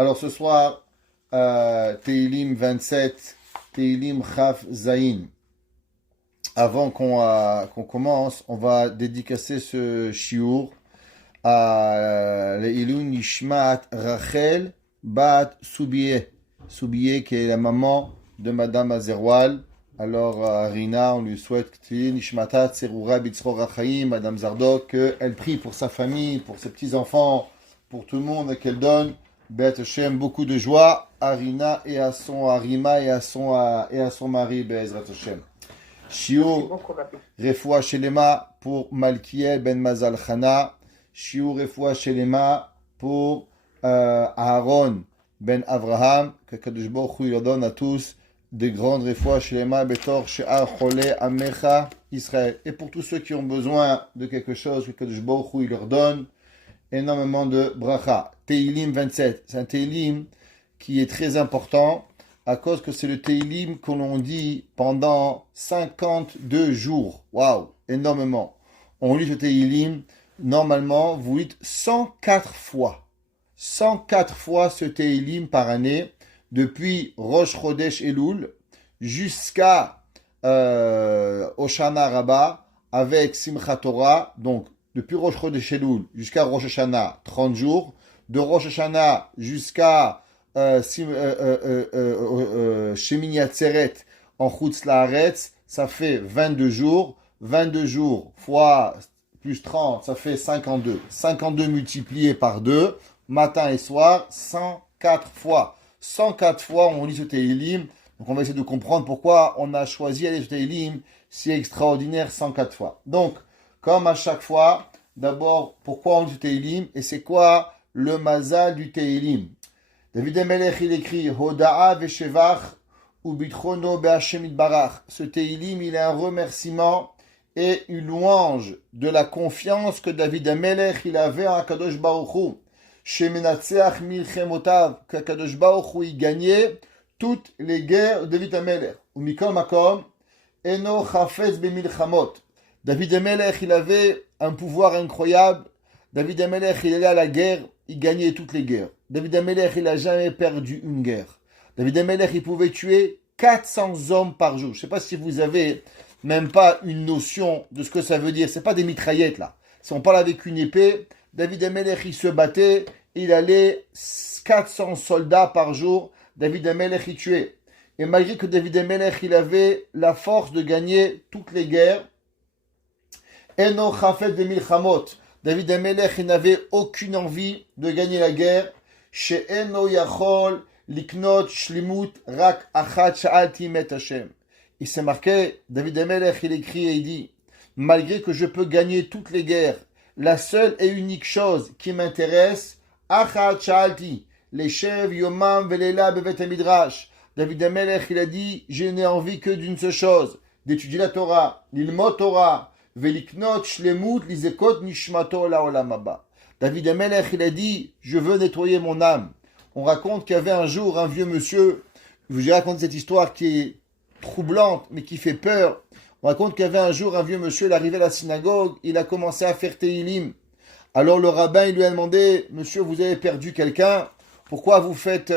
Alors ce soir, Teilim 27, Teilim Chaf Zayin. Avant qu'on commence, on va dédicacer ce shiur à Leilun Nishmat Rachel Bat Soubieh. Soubieh qui est la maman de Madame Azerwal. Alors Rina, on lui souhaite Nishmata Tserura Bitzro Rachaim, Madame Zardok, qu'elle prie pour sa famille, pour ses petits-enfants, pour tout le monde, et qu'elle donne Bet Hashem beaucoup de joie à Rina et à son Arima et à son mari Be'ezrat Hashem. Shiur Refoua Shelema pour Malkiel Ben Mazal Chana. Shiur Refoua Shelema pour Aaron Ben Avraham. Que Kadosh Baruch Hu leur donne à tous des grandes Refoua Shelema Betor She'ar Chole Amecha Israël. Et pour tous ceux qui ont besoin de quelque chose, que Kadosh Baruch Hu leur donne énormément de bracha. Teilim 27, c'est un Teilim qui est très important à cause que c'est le Teilim que l'on dit pendant 52 jours. Waouh, énormément. On lit ce Teilim, normalement, vous dites 104 fois. 104 fois ce Teilim par année, depuis Rosh Chodesh Elul jusqu'à Hoshana Rabbah avec Simchat Torah, donc depuis Rosh Chodesh Elul jusqu'à Rosh Hashanah, 30 jours, de Rosh Hashanah jusqu'à Shemini Atzeret en Chutz Laaretz, ça fait 22 jours. 22 jours fois plus 30, ça fait 52. 52 multiplié par 2, matin et soir, 104 fois. 104 fois, on lit ce Teilim. Donc on va essayer de comprendre pourquoi on a choisi d'aller ce Teilim si extraordinaire 104 fois. Donc, comme à chaque fois, d'abord, pourquoi on lit ce Teilim et c'est quoi le mazal du Teilim? David Amelech, il écrit Hoda'a veshevach ubitrono be'Hashem itbarach. Ce Teilim, il est un remerciement et une louange de la confiance que David Amelech, il avait en Akadosh Baruch Hu. Shemenatseach milchemotav, qu'Akadosh Baruch Hu, il gagnait toutes les guerres de David Amelech. Umikol makom eno chafetz bemilchamot. David Amelech, il avait un pouvoir incroyable. David Amelech, il allait à la guerre, il gagnait toutes les guerres. David Amelech, il n'a jamais perdu une guerre. David Amelech, il pouvait tuer 400 hommes par jour. Je ne sais pas si vous avez même pas une notion de ce que ça veut dire. Ce n'est pas des mitraillettes là. Si on parle avec une épée, David Amelech, il se battait, il allait 400 soldats par jour. David Amelech, il tuait. Et malgré que David Amelech, il avait la force de gagner toutes les guerres, Eno Chafet de Milchamot, David Amelech, il n'avait aucune envie de gagner la guerre. Chez Eno Yachol, Liknot, Shlimut, Rak, Achat, Sha'alti, Met Hashem. Il s'est marqué, David Amelech, il écrit et il dit, malgré que je peux gagner toutes les guerres, la seule et unique chose qui m'intéresse, Achat, Sha'alti, Leshev, Yomam, Velela, Bevet Midrash. David Amelech, il a dit, je n'ai envie que d'une seule chose, d'étudier la Torah, l'ilmot Torah, Veliknot, Shlemut, Lizekot, Nishmato, la Olam Haba. David Amelech, il a dit, je veux nettoyer mon âme. On raconte qu'il y avait un jour un vieux monsieur, je vous ai raconté cette histoire qui est troublante, mais qui fait peur. On raconte qu'il y avait un jour un vieux monsieur, il arrivait à la synagogue, il a commencé à faire Teilim. Alors le rabbin, il lui a demandé, monsieur, vous avez perdu quelqu'un, pourquoi vous faites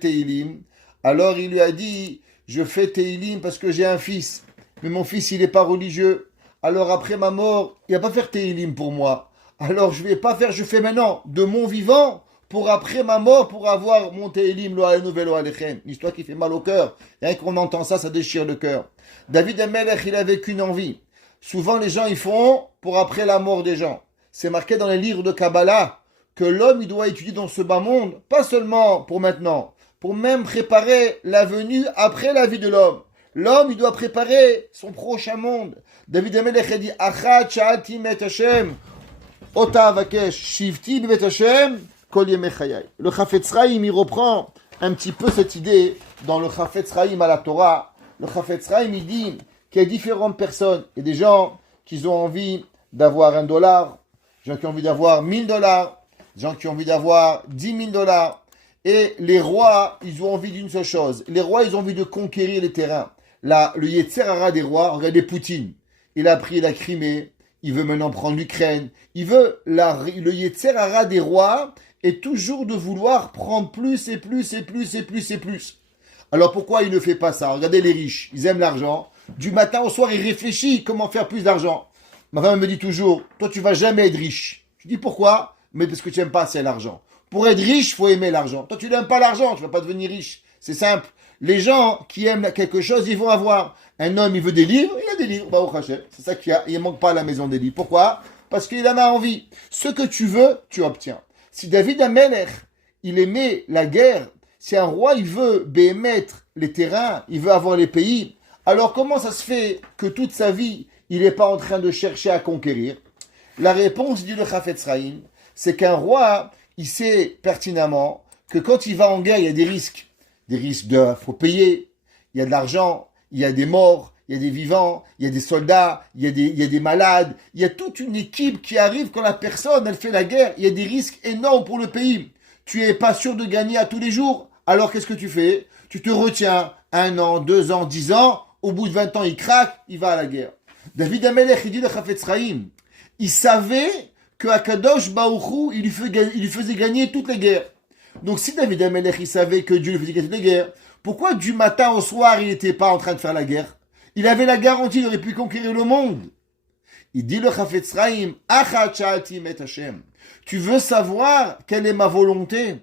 Teilim? Alors il lui a dit, je fais Teilim parce que j'ai un fils, mais mon fils, il n'est pas religieux. Alors après ma mort, il ne va pas faire Teilim pour moi. Alors je fais maintenant de mon vivant pour après ma mort, pour avoir mon Teilim, lo alenu velo alechem. Une histoire qui fait mal au cœur. Rien qu'on entend ça, ça déchire le cœur. David Amelech, il avait qu'une envie. Souvent les gens, ils font pour après la mort des gens. C'est marqué dans les livres de Kabbalah que l'homme, il doit étudier dans ce bas monde, pas seulement pour maintenant, pour même préparer la venue après la vie de l'homme. L'homme, il doit préparer son prochain monde. David Amelech a dit, Achat sha'alti met Hashem, ota avakesh, shivti bet Hashem, kol yemei chayai. Le Chafetz Chaim, il reprend un petit peu cette idée dans le Chafetz Chaim à la Torah. Le Chafetz Chaim, il dit qu'il y a différentes personnes. Il y a des gens qui ont envie d'avoir $1, des gens qui ont envie d'avoir $1000, des gens qui ont envie d'avoir $10,000. Et les rois, ils ont envie d'une seule chose. Les rois, ils ont envie de conquérir les terrains. Là, le Yetzer Hara des rois, regardez Poutine. Il a pris la Crimée, il veut maintenant prendre l'Ukraine. Il veut le Yetzer Hara des rois est toujours de vouloir prendre plus et plus et plus et plus et plus. Alors pourquoi il ne fait pas ça? Regardez les riches, ils aiment l'argent. Du matin au soir, il réfléchit comment faire plus d'argent. Ma femme me dit toujours, toi tu vas jamais être riche. Je dis pourquoi? Mais parce que tu n'aimes pas assez l'argent. Pour être riche, il faut aimer l'argent. Toi tu n'aimes pas l'argent, tu ne vas pas devenir riche. C'est simple. Les gens qui aiment quelque chose, ils vont avoir. Un homme, il veut des livres, il a des livres. Bah, au Hachem. C'est ça qu'il y a. Il ne manque pas à la maison des livres. Pourquoi? Parce qu'il en a envie. Ce que tu veux, tu obtiens. Si David Amelech, il aimait la guerre, si un roi, il veut bémettre les terrains, il veut avoir les pays, alors comment ça se fait que toute sa vie, il n'est pas en train de chercher à conquérir? La réponse, dit le Chafetz Chaim, c'est qu'un roi, il sait pertinemment que quand il va en guerre, il y a des risques. Des risques de, faut payer, il y a de l'argent, il y a des morts, il y a des vivants, il y a des soldats, il y a des malades, il y a toute une équipe qui arrive quand la personne, elle fait la guerre, il y a des risques énormes pour le pays. Tu n'es pas sûr de gagner à tous les jours, alors qu'est-ce que tu fais? Tu te retiens 1 an, 2 ans, 10 ans, au bout de 20 ans, il craque, il va à la guerre. David Amelech, il dit le Chafetz Chaim, il savait que Akadosh Baruch Hu, il lui faisait gagner toutes les guerres. Donc si David Amelech, il savait que Dieu lui faisait gagner toutes les guerres, pourquoi du matin au soir, il n'était pas en train de faire la guerre? Il avait la garantie, il aurait pu conquérir le monde. Il dit le Chafetz Chaim, Achat sha'ati met Hashem. Tu veux savoir quelle est ma volonté?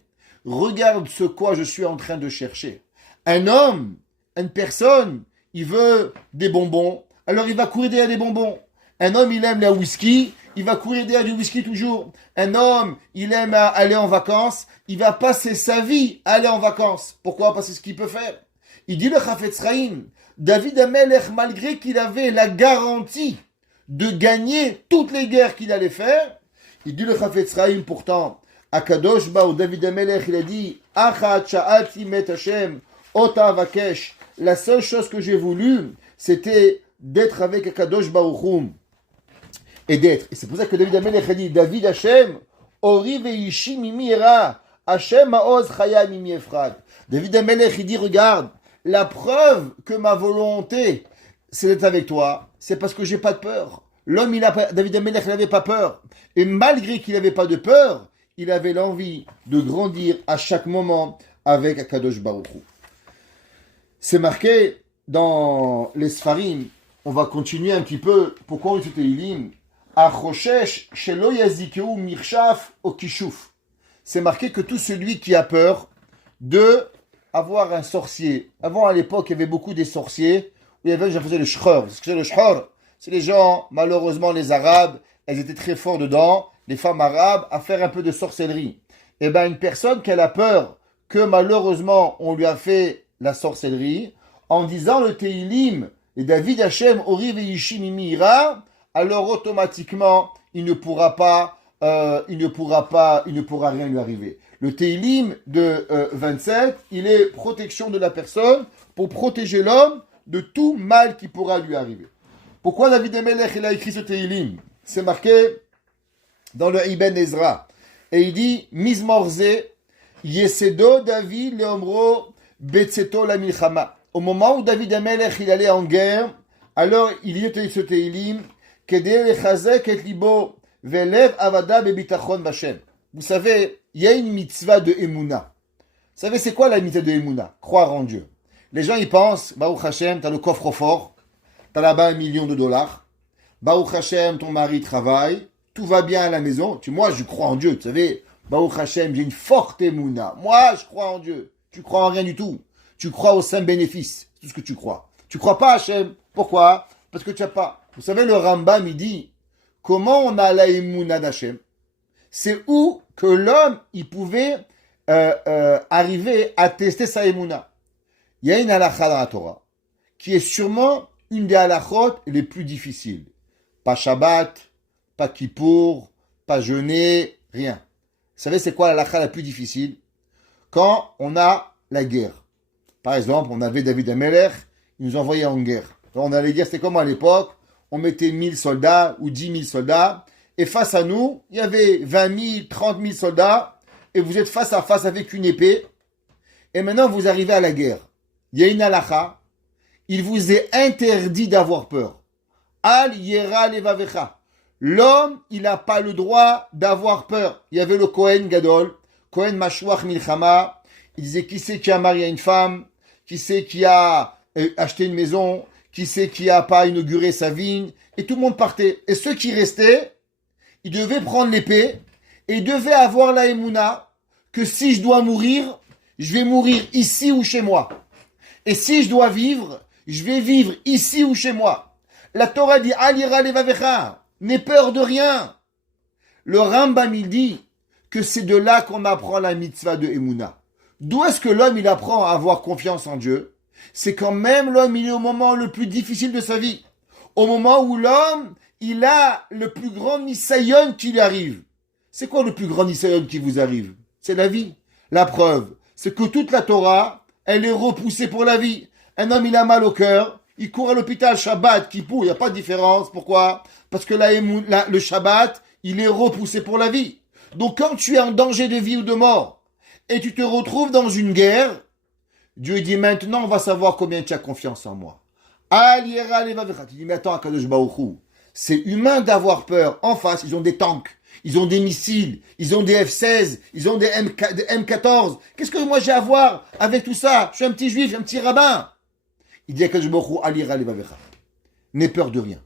Regarde ce quoi je suis en train de chercher. Un homme, une personne, il veut des bonbons, alors il va courir derrière des bonbons. Un homme, il aime le whisky, il va courir derrière du whisky toujours. Un homme, il aime aller en vacances, il va passer sa vie à aller en vacances. Pourquoi? Parce que c'est ce qu'il peut faire. Il dit le Chafetz Chaim, David Amelech, malgré qu'il avait la garantie de gagner toutes les guerres qu'il allait faire, il dit le Chafetz Chaim pourtant, Akadosh Baou, David Amelech, il a dit, Achat sha'ati met Hashem, ota vakesh. La seule chose que j'ai voulu, c'était d'être avec Akadosh Baruch Hu. Et d'être. Et c'est pour ça que David Amelech a dit, David Hashem, Ori veishi mimi ira, Hashem ma'oz chaya mimi efrad. David Amelech, il dit, regarde, la preuve que ma volonté, c'est d'être avec toi, c'est parce que j'ai pas de peur. L'homme, David Amelech, il n'avait pas peur. Et malgré qu'il n'avait pas de peur, il avait l'envie de grandir à chaque moment avec Akadosh Baruch Hu. C'est marqué dans les Sfarim. On va continuer un petit peu. Pourquoi on dit Teilim? Achoshesh shelo yazikeu mirshaf o kishuf. C'est marqué que tout celui qui a peur de avoir un sorcier. Avant, à l'époque, il y avait beaucoup des sorciers. Il y avait, j'en faisais le shreur. Ce que c'est le shreur? C'est les gens, malheureusement, les Arabes, elles étaient très forts dedans, les femmes arabes, à faire un peu de sorcellerie. Et bien, une personne qui a peur que malheureusement, on lui a fait la sorcellerie, en disant le Teilim, et David Hashem, Ori veishi mimi ira, alors automatiquement, il ne pourra rien lui arriver. Le Teilim de 27, il est protection de la personne pour protéger l'homme de tout mal qui pourra lui arriver. Pourquoi David Amelech il a écrit ce Teilim? C'est marqué dans le Ibn Ezra. Et il dit, Mizmorze, Yesedo David Leomro Betseto la Milchama. Au moment où David Amelech il allait en guerre, alors il y était ce Teilim, Kedei lechazek et libo velev avada bebitachon bashem. Vous savez, il y a une mitzvah de Emouna. Vous savez, c'est quoi la mitzvah de Emouna? Croire en Dieu. Les gens, ils pensent, Baruch Hashem, t'as le coffre-fort, t'as là-bas $1 million. Baruch Hashem, ton mari travaille, tout va bien à la maison. Moi, je crois en Dieu. Vous savez, Baruch Hashem, j'ai une forte Emouna. Moi, je crois en Dieu. Tu crois en rien du tout. Tu crois au saint bénéfice. C'est tout ce que tu crois. Tu crois pas Hashem. Pourquoi? Parce que tu n'as pas. Vous savez, le Rambam, il dit, comment on a la Emouna d'Hashem? C'est où que l'homme, il pouvait arriver à tester sa Emouna. Il y a une halakha dans la Torah, qui est sûrement une des halakhot les plus difficiles. Pas Shabbat, pas Kippour, pas jeûner, rien. Vous savez, c'est quoi la halakha la plus difficile? Quand on a la guerre. Par exemple, on avait David Amelech, il nous envoyait en guerre. Alors, on allait dire, c'était comment à l'époque? On mettait 1000 soldats ou 10 000 soldats, et face à nous, il y avait 20 000, 30 000 soldats, et vous êtes face à face avec une épée, et maintenant vous arrivez à la guerre. Il y a une halakha, il vous est interdit d'avoir peur. Al yera levavecha. L'homme, il n'a pas le droit d'avoir peur. Il y avait le Kohen Gadol. Kohen Mashwach Milchama, il disait qui c'est qui a marié une femme, qui c'est qui a acheté une maison, qui c'est qui a pas inauguré sa vigne, et tout le monde partait. Et ceux qui restaient, ils devaient prendre l'épée, et ils devaient avoir la émouna, que si je dois mourir, je vais mourir ici ou chez moi. Et si je dois vivre, je vais vivre ici ou chez moi. La Torah dit, Alira levavecha, n'aie peur de rien. Le Rambam, il dit que c'est de là qu'on apprend la mitzvah de Emouna. D'où est-ce que l'homme, il apprend à avoir confiance en Dieu? C'est quand même l'homme, il est au moment le plus difficile de sa vie. Au moment où l'homme, il a le plus grand nisayon qui lui arrive. C'est quoi le plus grand nisayon qui vous arrive? C'est la vie. La preuve, c'est que toute la Torah, elle est repoussée pour la vie. Un homme, il a mal au cœur, il court à l'hôpital Shabbat, Kippour, il n'y a pas de différence. Pourquoi? Parce que le Shabbat, il est repoussé pour la vie. Donc quand tu es en danger de vie ou de mort, et tu te retrouves dans une guerre, Dieu dit maintenant on va savoir combien tu as confiance en moi. Tu dis mais attends, Akadosh Baruch Hu, c'est humain d'avoir peur. En face, ils ont des tanks, ils ont des missiles, ils ont des F-16, ils ont des M14. Qu'est-ce que moi j'ai à voir avec tout ça? Je suis un petit juif, un petit rabbin. Il dit Akadosh Baruch Hu, Alira levavecha. N'aie peur de rien.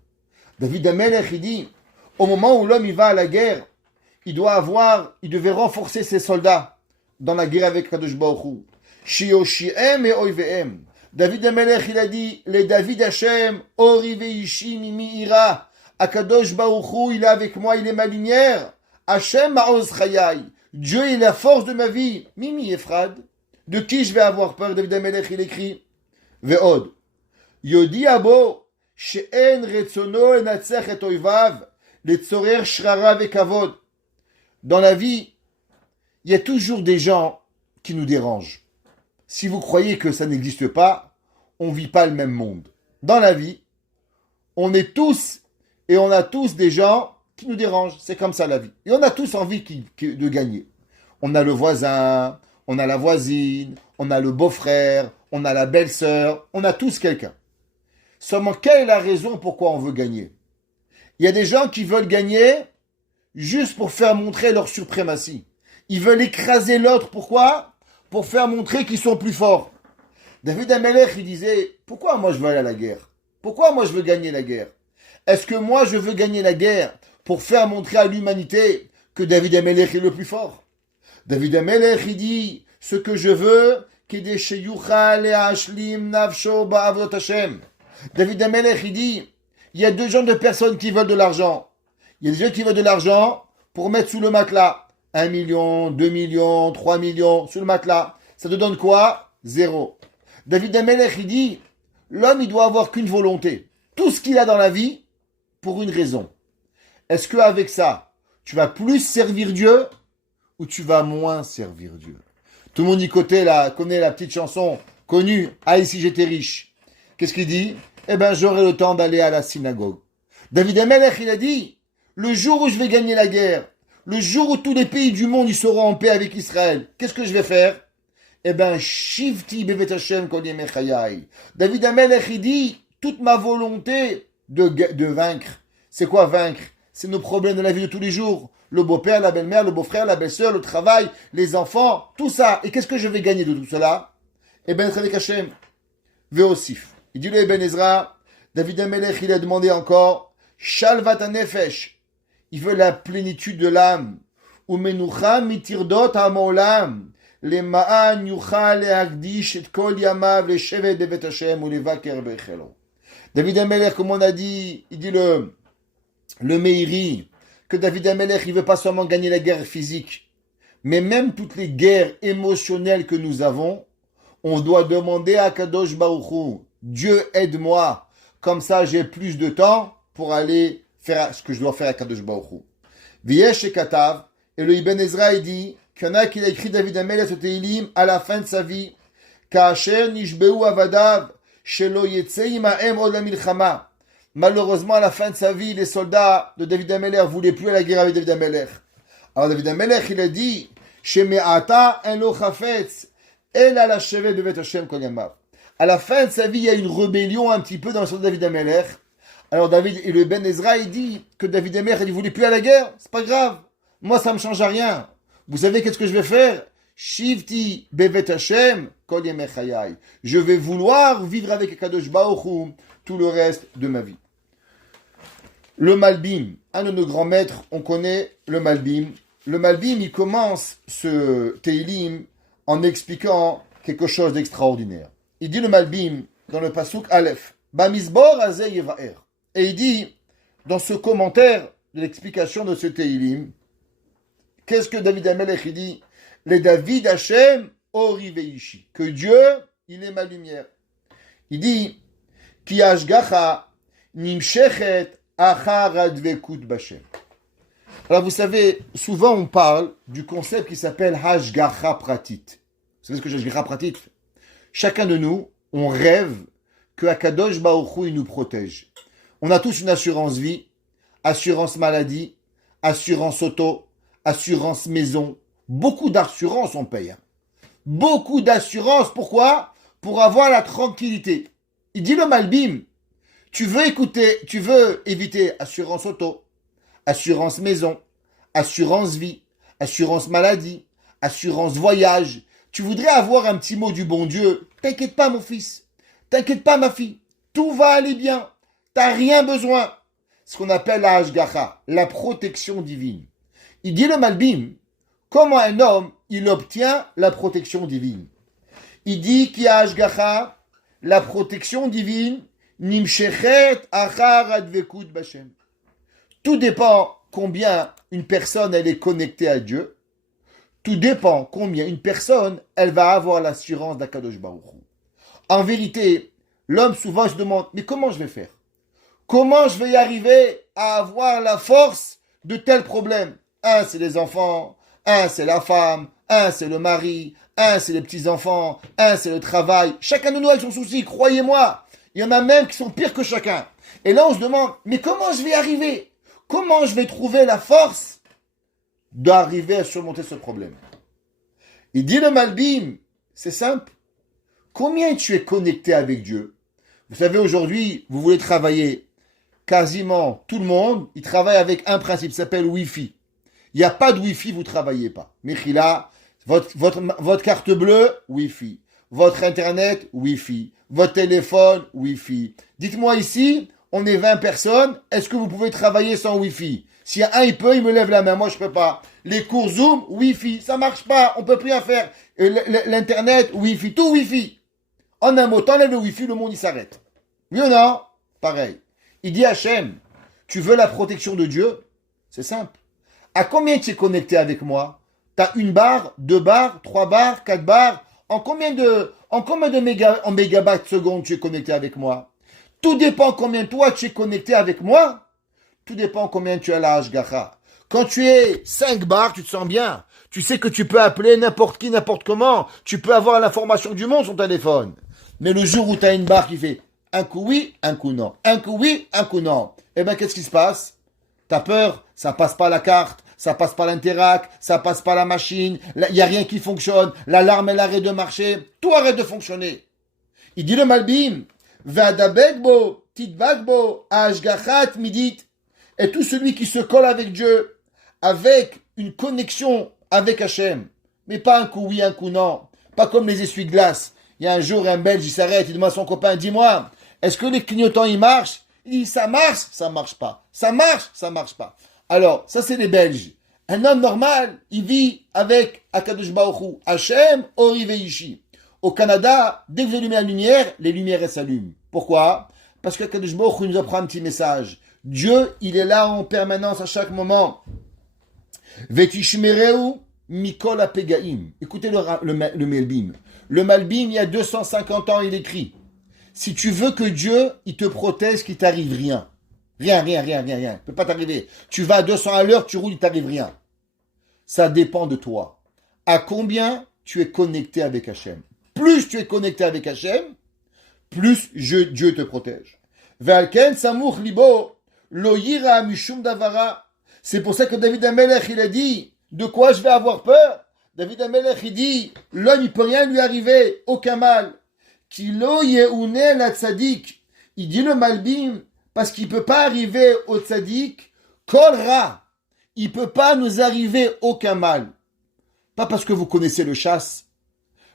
David Amelech, il dit, au moment où l'homme il va à la guerre, il devait renforcer ses soldats dans la guerre avec Kadosh Baruch Hu. Shioshiem et oiveem. David Amelech, il a dit, les David Hashem, ori veishi mimi ira. Akadosh Baruch Hu, il est avec moi, il est ma lumière. Hashem ma'oz chayai. Dieu est la force de ma vie. Mimi Efrad. De qui je vais avoir peur? David Amelech, il écrit. Ve'od. Yodi abo, she'en retzono enatzech et oivav, letzorer shrara vekavod. Dans la vie, il y a toujours des gens qui nous dérangent. Si vous croyez que ça n'existe pas, on ne vit pas le même monde. Dans la vie, on est tous et on a tous des gens qui nous dérangent. C'est comme ça la vie. Et on a tous envie de gagner. On a le voisin, on a la voisine, on a le beau-frère, on a la belle-sœur, on a tous quelqu'un. Seulement, quelle est la raison pourquoi on veut gagner? Il y a des gens qui veulent gagner juste pour faire montrer leur suprématie. Ils veulent écraser l'autre. Pourquoi? Pour faire montrer qu'ils sont plus forts. David Amelech, il disait, pourquoi moi je veux aller à la guerre? Pourquoi moi je veux gagner la guerre? Est-ce que moi je veux gagner la guerre pour faire montrer à l'humanité que David Amelech est le plus fort? David Amelech, il dit, ce que je veux, David Amelech, il dit, il y a deux genres de personnes qui veulent de l'argent. Il y a des gens qui veulent de l'argent pour mettre sous le matelas. 1 million, 2 millions, 3 millions, sous le matelas. Ça te donne quoi? Zéro. David Amelech, il dit, l'homme, il doit avoir qu'une volonté. Tout ce qu'il a dans la vie, pour une raison. Est-ce qu'avec ça, tu vas plus servir Dieu ou tu vas moins servir Dieu? Tout le monde connaît la petite chanson connue, Ah, ici j'étais riche. Qu'est-ce qu'il dit? Eh ben, j'aurai le temps d'aller à la synagogue. David Amelech, il a dit, le jour où je vais gagner la guerre, le jour où tous les pays du monde ils seront en paix avec Israël, qu'est-ce que je vais faire? Eh ben, Shivti bevet Hashem kol yemei chayai. David Amelech, il dit, toute ma volonté de vaincre. C'est quoi vaincre? C'est nos problèmes de la vie de tous les jours. Le beau-père, la belle-mère, le beau-frère, la belle-sœur, le travail, les enfants, tout ça. Et qu'est-ce que je vais gagner de tout cela? Eh ben, être avec Hashem. Veosif. Il dit le Ibn Ezra, David Amelech, il a demandé encore, Shalvat hanefesh. Il veut la plénitude de l'âme. Umenucha mitirdot ha'olam. Lema'an yuchal le'agdish et kol yamav le'shevet bevet Hashem ou le'vaker bechelo. David Amelech, comme on a dit, il dit le Meiri, que David Amelech, il veut pas seulement gagner la guerre physique, mais même toutes les guerres émotionnelles que nous avons, on doit demander à Kadosh Baruch Hu, Dieu aide-moi, comme ça j'ai plus de temps pour aller faire ce que je dois faire à Kadosh Baruch Hu. V'yesh et Katav, et le Ibn Ezra il dit qu'il y en a qui a écrit David Amelech au Teilim à la fin de sa vie, Ka'asher nishbeu avadav shelo yetze imahem od lamilchama. Malheureusement, à la fin de sa vie, les soldats de David Amelech voulaient plus à la guerre avec David Amelech. Alors David Amelech, il a dit, Sheme'ata en lo chafetz, el ala shevet bevet Hashem kol yamav. À la fin de sa vie, il y a une rébellion un petit peu dans le soldats de David Amelech. Alors David et le Ben Ezra, il dit que David Amelech, il voulait plus à la guerre. C'est pas grave. Moi, ça me change à rien. Vous savez qu'est-ce que je vais faire? Shivti bevet Hashem kol yemei chayai. Je vais vouloir vivre avec Akadosh Baruch Hu tout le reste de ma vie. Le Malbim, un de nos grands maîtres, on connaît le Malbim. Le Malbim, il commence ce Teilim en expliquant quelque chose d'extraordinaire. Il dit le Malbim dans le pasuk Aleph, Bamizbor azeh yevaer. Et il dit, dans ce commentaire de l'explication de ce Teilim, qu'est-ce que David Amelech il dit? Les David Hashem ori veishi. Que Dieu, il est ma lumière. Il dit, Ki hashgacha nimshechet achar advekut bashem. Alors vous savez, souvent on parle du concept qui s'appelle hashgacha pratit. Vous savez ce que c'est hashgacha pratit? Chacun de nous, on rêve que Akadosh Baruch Hu il nous protège. On a tous une assurance vie, assurance maladie, assurance auto, assurance maison. Beaucoup d'assurance on paye. Beaucoup d'assurance, pourquoi? Pour avoir la tranquillité. Il dit le Malbim, tu veux éviter assurance auto, assurance maison, assurance vie, assurance maladie, assurance voyage. Tu voudrais avoir un petit mot du bon Dieu. T'inquiète pas mon fils, t'inquiète pas ma fille, tout va aller bien. T'as rien besoin. Ce qu'on appelle la hashgacha, la protection divine. Il dit le Malbim, comment un homme, il obtient la protection divine? Il dit qu'il y a hashgacha, la protection divine, nimshechet achar advekut bashem. Tout dépend combien une personne, elle est connectée à Dieu. Tout dépend combien une personne, elle va avoir l'assurance d'Akadosh Baruch Hu. En vérité, l'homme souvent se demande, mais comment je vais faire? Comment je vais y arriver à avoir la force de tel problème? Un, c'est les enfants. Un, c'est la femme. Un, c'est le mari. Un, c'est les petits-enfants. Un, c'est le travail. Chacun de nous a son souci, croyez-moi. Il y en a même qui sont pires que chacun. Et là, on se demande, mais comment je vais y arriver? Comment je vais trouver la force d'arriver à surmonter ce problème? Il dit le Malbim, c'est simple. Combien tu es connecté avec Dieu? Vous savez, aujourd'hui, vous voulez travailler. Quasiment tout le monde, il travaille avec un principe, ça s'appelle Wi-Fi. Il n'y a pas de Wi-Fi, vous ne travaillez pas. Mechila, votre carte bleue, Wi-Fi. Votre Internet, Wi-Fi. Votre téléphone, Wi-Fi. Dites-moi ici, on est 20 personnes, est-ce que vous pouvez travailler sans Wi-Fi? S'il y a un, il peut, il me lève la main, moi je ne peux pas. Les cours Zoom, Wi-Fi, ça ne marche pas, on ne peut plus rien faire. L'Internet, Wi-Fi, tout Wi-Fi. En un mot, t'enlèves le Wi-Fi, le monde il s'arrête. Mieux non? Pareil. Il dit Hachem, tu veux la protection de Dieu? C'est simple. À combien tu es connecté avec moi? Tu as 1 barre, 2 barres, 3 barres, 4 barres? En combien de mégabytes secondes tu es connecté avec moi? Tout dépend combien toi tu es connecté avec moi. Tout dépend combien tu as la hashgacha. Quand tu es 5 barres, tu te sens bien. Tu sais que tu peux appeler n'importe qui, n'importe comment. Tu peux avoir l'information du monde sur ton téléphone. Mais le jour où tu as une barre qui fait un coup oui, un coup non. Un coup oui, un coup non. Eh bien, qu'est-ce qui se passe? T'as peur, ça passe pas la carte, ça passe pas l'interact, ça passe pas la machine, il n'y a rien qui fonctionne, l'alarme elle arrête de marcher, tout arrête de fonctionner. Il dit le Malbim, Vadabegbo, Titbagbo, Ashgachat Midit, et tout celui qui se colle avec Dieu, avec une connexion avec Hachem, mais pas un coup oui, un coup non, pas comme les essuie-glaces. Il y a un jour, un Belge, il s'arrête, il demande à son copain, dis-moi, est-ce que les clignotants, ils marchent? Il dit, ça marche pas. Ça marche pas. Alors, ça c'est les Belges. Un homme normal, il vit avec Akadosh Baruch Hu, Hachem, Ori Veishi. Au Canada, dès que vous allumez la lumière, les lumières elles s'allument. Pourquoi? Parce que Akadosh Baruch Hu nous apprend un petit message. Dieu, il est là en permanence à chaque moment. Vetishmereu Mikol Apegaim. Écoutez le Malbim. Le Malbim, il y a 250 ans, il écrit. Si tu veux que Dieu, il te protège, qu'il t'arrive rien. Rien. Il peut pas t'arriver. Tu vas à 200 à l'heure, tu roules, il t'arrive rien. Ça dépend de toi. À combien tu es connecté avec Hachem? Plus tu es connecté avec Hachem, plus Dieu te protège. Ve'alken samuch libo lo yira mishum davara. C'est pour ça que David Amelech, il a dit, de quoi je vais avoir peur? David Amelech, il dit, l'homme, il peut rien lui arriver, aucun mal. Kilo yeune la tzadik. Il dit le Malbim, parce qu'il peut pas arriver au tzadik, kol ra. Il peut pas nous arriver aucun mal. Pas parce que vous connaissez le chasse,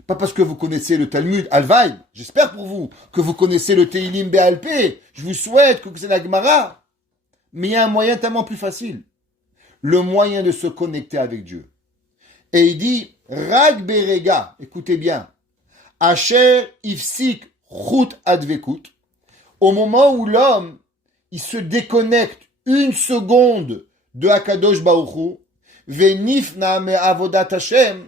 pas parce que vous connaissez le Talmud, Alvaï, j'espère pour vous que vous connaissez le Teilim Be'alpé, je vous souhaite que c'est la Gemara. Mais il y a un moyen tellement plus facile, le moyen de se connecter avec Dieu. Et il dit, Rag Berega, écoutez bien, Asher Ifsik Chut Advekut, au moment où l'homme, il se déconnecte une seconde de Akadosh Baruch Hu, Venifna me avodat Hashem,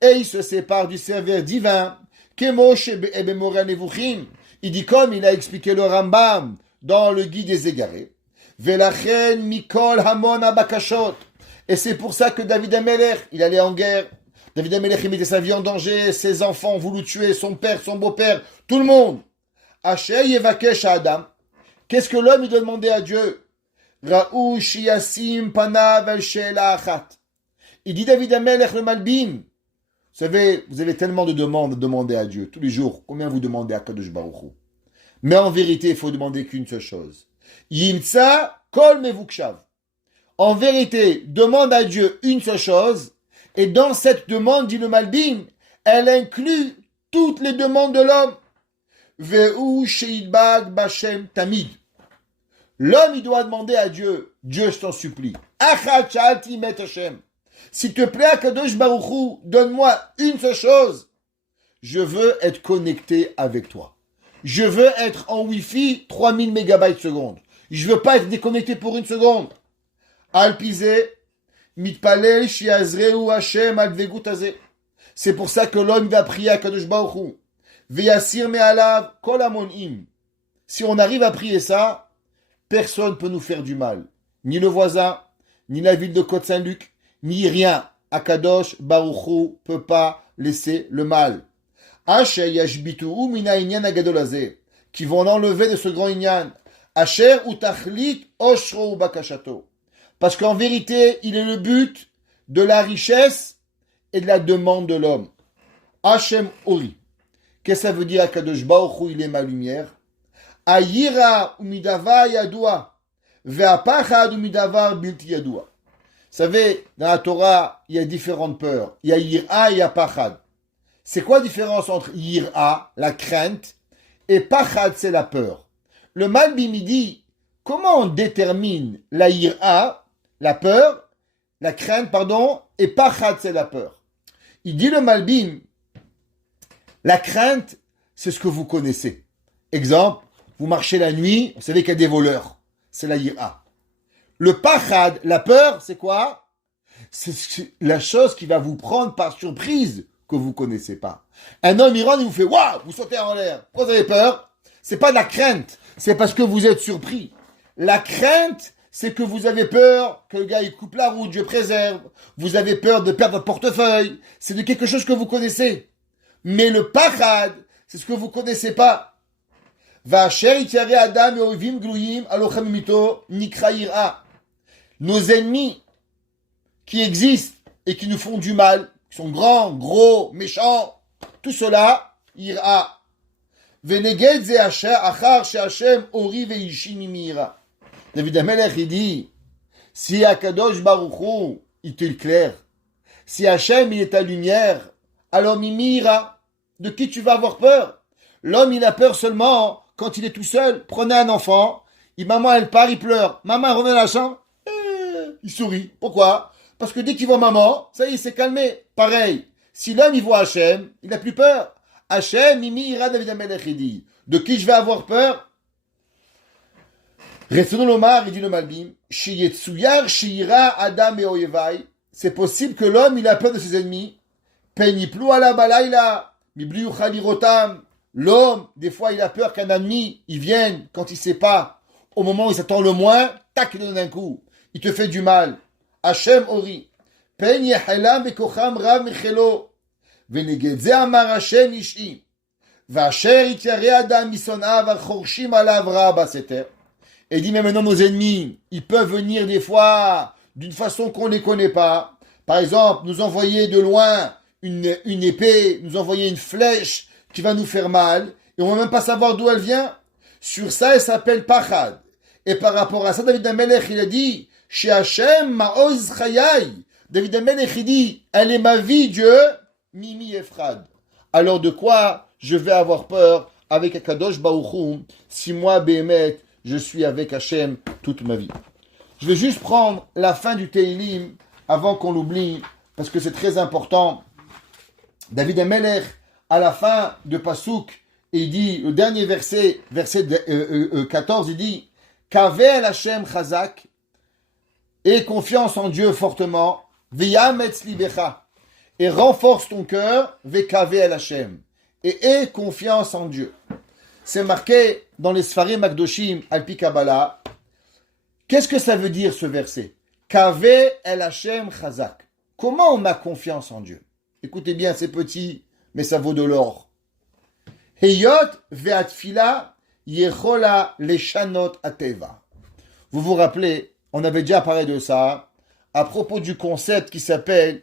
et il se sépare du service divin, Kemoshe Ebemora Nevuchim, il dit comme il a expliqué le Rambam dans le Guide des Égarés, Velachen Mikol Hamon Abakashot, et c'est pour ça que David Amelech, il allait en guerre, David Amelech, il mettait sa vie en danger, ses enfants ont voulu tuer son père, son beau-père, tout le monde. Asher Yevakesh Adam, qu'est-ce que l'homme il doit demander à Dieu? Ra'u Shiyasim Panav El She'ela Achat. Il dit David Amelech le Malbim. Vous savez, vous avez tellement de demandes à demander à Dieu tous les jours. Combien vous demandez à Kadosh Baruch Hu? Mais en vérité, il faut demander qu'une seule chose. Yimtsa Kol Mevukshav. En vérité, demande à Dieu une seule chose. Et dans cette demande, dit le Malbim, elle inclut toutes les demandes de l'homme. Ve'u Sheidbag Bashem Tamid. L'homme, il doit demander à Dieu, Dieu, je t'en supplie, Achat Shalti Met Hashem. S'il te plaît, Akadosh Baruch Hu, donne-moi une seule chose. Je veux être connecté avec toi. Je veux être en Wi-Fi 3000 mégabytes seconde. Je veux pas être déconnecté pour une seconde. Alpizé, mitpalel shiazreu Hashem advegut hazeh. C'est pour ça que l'homme va prier à Kadosh Baruch Hu. Veyasir me'alav kol hamonim. Si on arrive à prier ça, personne ne peut nous faire du mal. Ni le voisin, ni la ville de Côte-Saint-Luc, ni rien. Akadosh Baruch Hu peut pas laisser le mal. Asher yashbituhu mina inyan agadol hazeh, qui vont enlever de ce grand inyan. Asher utachlit oshro bakashato. Parce qu'en vérité, il est le but de la richesse et de la demande de l'homme. Hashem Ori. Qu'est-ce que ça veut dire Akadosh Baruch Hu, il est ma lumière? Ayira umidava yadua. Ve'apachad umidavar bilti yadua. Vous savez, dans la Torah, il y a différentes peurs. Il y a Yira et il y a Pachad. C'est quoi la différence entre Yira, la crainte, et Pachad, c'est la peur? Le Malbim dit, comment on détermine la Yira, la peur, la crainte, pardon, et Pachad, c'est la peur? Il dit le Malbim, la crainte, c'est ce que vous connaissez. Exemple, vous marchez la nuit, vous savez qu'il y a des voleurs. C'est la Yira. Le Pachad, la peur, c'est quoi? C'est la chose qui va vous prendre par surprise que vous connaissez pas. Un homme, il rentre, il vous fait « Waouh !» Vous sautez en l'air. Pourquoi vous avez peur? C'est pas de la crainte. C'est parce que vous êtes surpris. La crainte, c'est que vous avez peur que le gars, il coupe la route, Dieu préserve. Vous avez peur de perdre votre portefeuille. C'est de quelque chose que vous connaissez. Mais le Pachad, c'est ce que vous connaissez pas. Va'asher yitzarei adam me'ovim gluyim alochem mito nikra yira. Nos ennemis qui existent et qui nous font du mal, qui sont grands, gros, méchants, tout cela, ira. Veneged ze achar she'Hashem ori ve'ishi mimira. David Amelech, il dit, si Akadosh Baruch Hu, il te l'éclaire, si Hachem, il est ta lumière, alors mimira, de qui tu vas avoir peur? L'homme, il a peur seulement quand il est tout seul. Prenez un enfant, maman, elle part, il pleure. Maman, revient à la chambre, il sourit. Pourquoi? Parce que dès qu'il voit maman, ça y est, il s'est calmé. Pareil, si l'homme, il voit Hachem, il n'a plus peur. Hachem, Mimi, ira David Amelech, il dit, de qui je vais avoir peur? Retzono lomar, il dit le Malbim, Shiyetsuyar, Shira, Adam et Oyevai. C'est possible que l'homme, il a peur de ses ennemis. Peniplu ala balayla, mibli uchalirotam. L'homme, des fois, il a peur qu'un ennemi, il vienne quand il sait pas. Au moment où il s'attend le moins, tac, il donne un coup. Il te fait du mal. Hachem ori. Pen yehelam vekocham rav michelo. Veneged ze amar Hachem ishi. Vacher ityare adam misonav achorshim alav ra baseter. Et il dit, mais maintenant, nos ennemis, ils peuvent venir des fois d'une façon qu'on ne les connaît pas. Par exemple, nous envoyer de loin une épée, nous envoyer une flèche qui va nous faire mal, et on ne va même pas savoir d'où elle vient. Sur ça, elle s'appelle Pachad. Et par rapport à ça, David Amelech, il a dit, chez Hachem, ma'oz chayai, David Amelech, il dit, elle est ma vie, Dieu, Mimi Efrad. Alors de quoi je vais avoir peur avec Akadosh Baruch Hu, si moi, Béhémet, je suis avec Hachem toute ma vie. Je vais juste prendre la fin du Teilim avant qu'on l'oublie, parce que c'est très important. David Amelech, à la fin de Pasuk, il dit, le dernier verset, verset 14, il dit, Kaveh el Hachem chazak, et confiance en Dieu fortement, V'yametz libecha, et renforce ton cœur, V'kaveh el Hachem, et aie confiance en Dieu. C'est marqué dans les Sfarim Akdoshim Alpi Kabbalah. Qu'est-ce que ça veut dire ce verset? Kaveh el Hachem chazak. Comment on a confiance en Dieu? Écoutez bien, c'est petit, mais ça vaut de l'or. Heyot ve'atfila yechola leshanot ateva. Vous vous rappelez, on avait déjà parlé de ça, à propos du concept qui s'appelle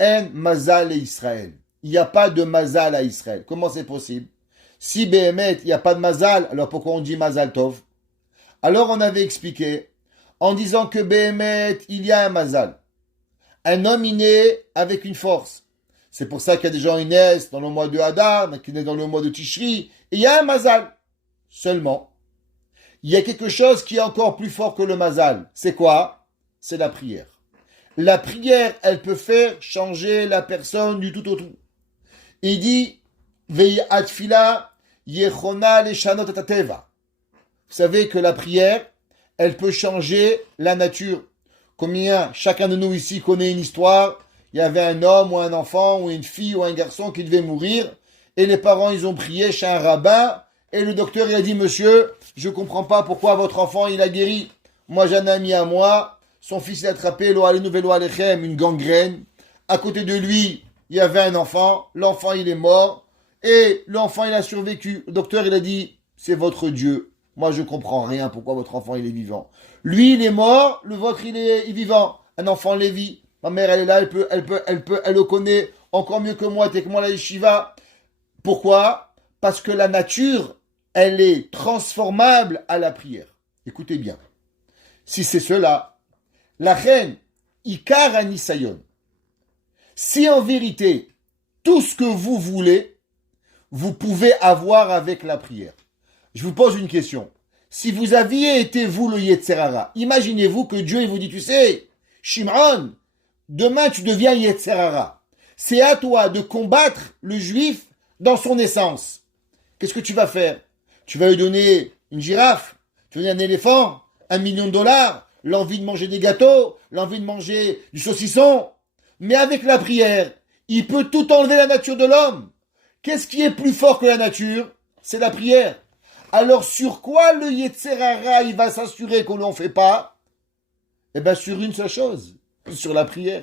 En Mazal et Israël. Il n'y a pas de Mazal à Israël. Comment c'est possible? Si Béhémet, il n'y a pas de Mazal, alors pourquoi on dit Mazal Tov? Alors on avait expliqué, en disant que Béhémet, il y a un Mazal. Un homme inné avec une force. C'est pour ça qu'il y a des gens qui naissent dans le mois de Hadar, qui naissent dans le mois de Tishri, et il y a un Mazal. Seulement, il y a quelque chose qui est encore plus fort que le Mazal. C'est quoi? C'est la prière. La prière, elle peut faire changer la personne du tout au tout. Il dit, Ve'at fila yechona leshanot et ateva. Vous savez que la prière, elle peut changer la nature. Combien chacun de nous ici connaît une histoire? Il y avait un homme ou un enfant ou une fille ou un garçon qui devait mourir et les parents ils ont prié chez un rabbin et le docteur il a dit monsieur, je comprends pas pourquoi votre enfant il a guéri. Moi j'ai un ami à moi, son fils il a attrapé une gangrène. À côté de lui, il y avait un enfant, l'enfant il est mort et l'enfant il a survécu. Le docteur il a dit c'est votre Dieu. Moi je comprends rien pourquoi votre enfant il est vivant. Lui il est mort, le vôtre il est vivant. Un enfant Lévi. Ma mère, elle est là, elle le connaît encore mieux que moi, t'es que moi la yeshiva. Pourquoi? Parce que la nature, elle est transformable à la prière. Écoutez bien. Si c'est cela, la reine, Ikar Anisayon. Si en vérité, tout ce que vous voulez, vous pouvez avoir avec la prière. Je vous pose une question. Si vous aviez été vous le Yetzerara, imaginez-vous que Dieu il vous dit, tu sais, Shimon, demain, tu deviens Yetzerara. C'est à toi de combattre le juif dans son essence. Qu'est-ce que tu vas faire? Tu vas lui donner une girafe, tu vas lui donner un éléphant, $1 million, l'envie de manger des gâteaux, l'envie de manger du saucisson. Mais avec la prière, il peut tout enlever la nature de l'homme. Qu'est-ce qui est plus fort que la nature? C'est la prière. Alors sur quoi le Yetzerara, il va s'assurer qu'on ne l'en fait pas? Eh bien sur une seule chose. Sur la prière.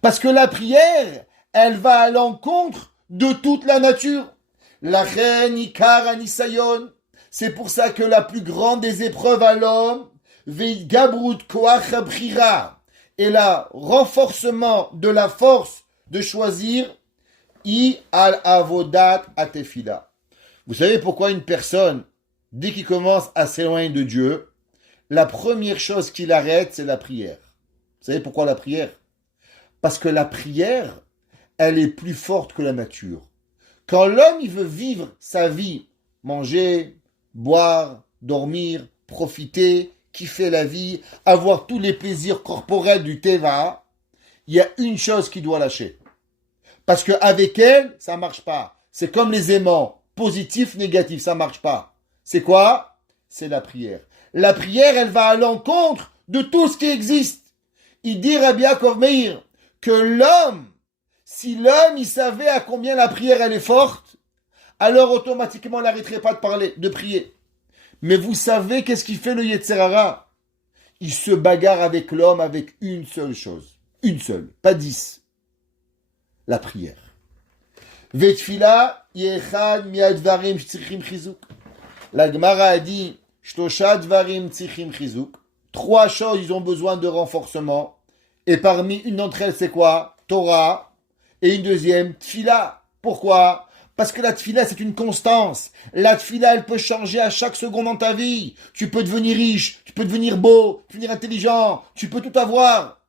Parce que la prière, elle va à l'encontre de toute la nature. La reine Ikar Anisayon, c'est pour ça que la plus grande des épreuves à l'homme, Ve'gabrut koach habrira, et le renforcement de la force de choisir, I al avodat atefila. Vous savez pourquoi une personne, dès qu'il commence à s'éloigner de Dieu, la première chose qu'il arrête, c'est la prière. Vous savez pourquoi la prière? Parce que la prière, elle est plus forte que la nature. Quand l'homme, il veut vivre sa vie, manger, boire, dormir, profiter, kiffer la vie, avoir tous les plaisirs corporels du Teva, il y a une chose qu'il doit lâcher. Parce qu'avec elle, ça marche pas. C'est comme les aimants, positifs, négatifs, ça marche pas. C'est quoi? C'est la prière. La prière, elle va à l'encontre de tout ce qui existe. Il dit Rabbi Yaakov Meir que l'homme, si l'homme il savait à combien la prière elle est forte, alors automatiquement il n'arrêterait pas de parler, de prier. Mais vous savez qu'est-ce qu'il fait le Yetzerara? Il se bagarre avec l'homme avec une seule chose. Une seule, pas 10. La prière. Vetfila yechad miadvarim tzrichim chizuk. La Gemara a dit Shtosha dvarim tzrichim chizuk. 3 choses, ils ont besoin de renforcement. Et parmi une d'entre elles, c'est quoi? Torah. Et une deuxième, Tfila. Pourquoi? Parce que la Tfila, c'est une constance. La Tfila, elle peut changer à chaque seconde dans ta vie. Tu peux devenir riche, tu peux devenir beau, tu peux devenir intelligent, tu peux tout avoir.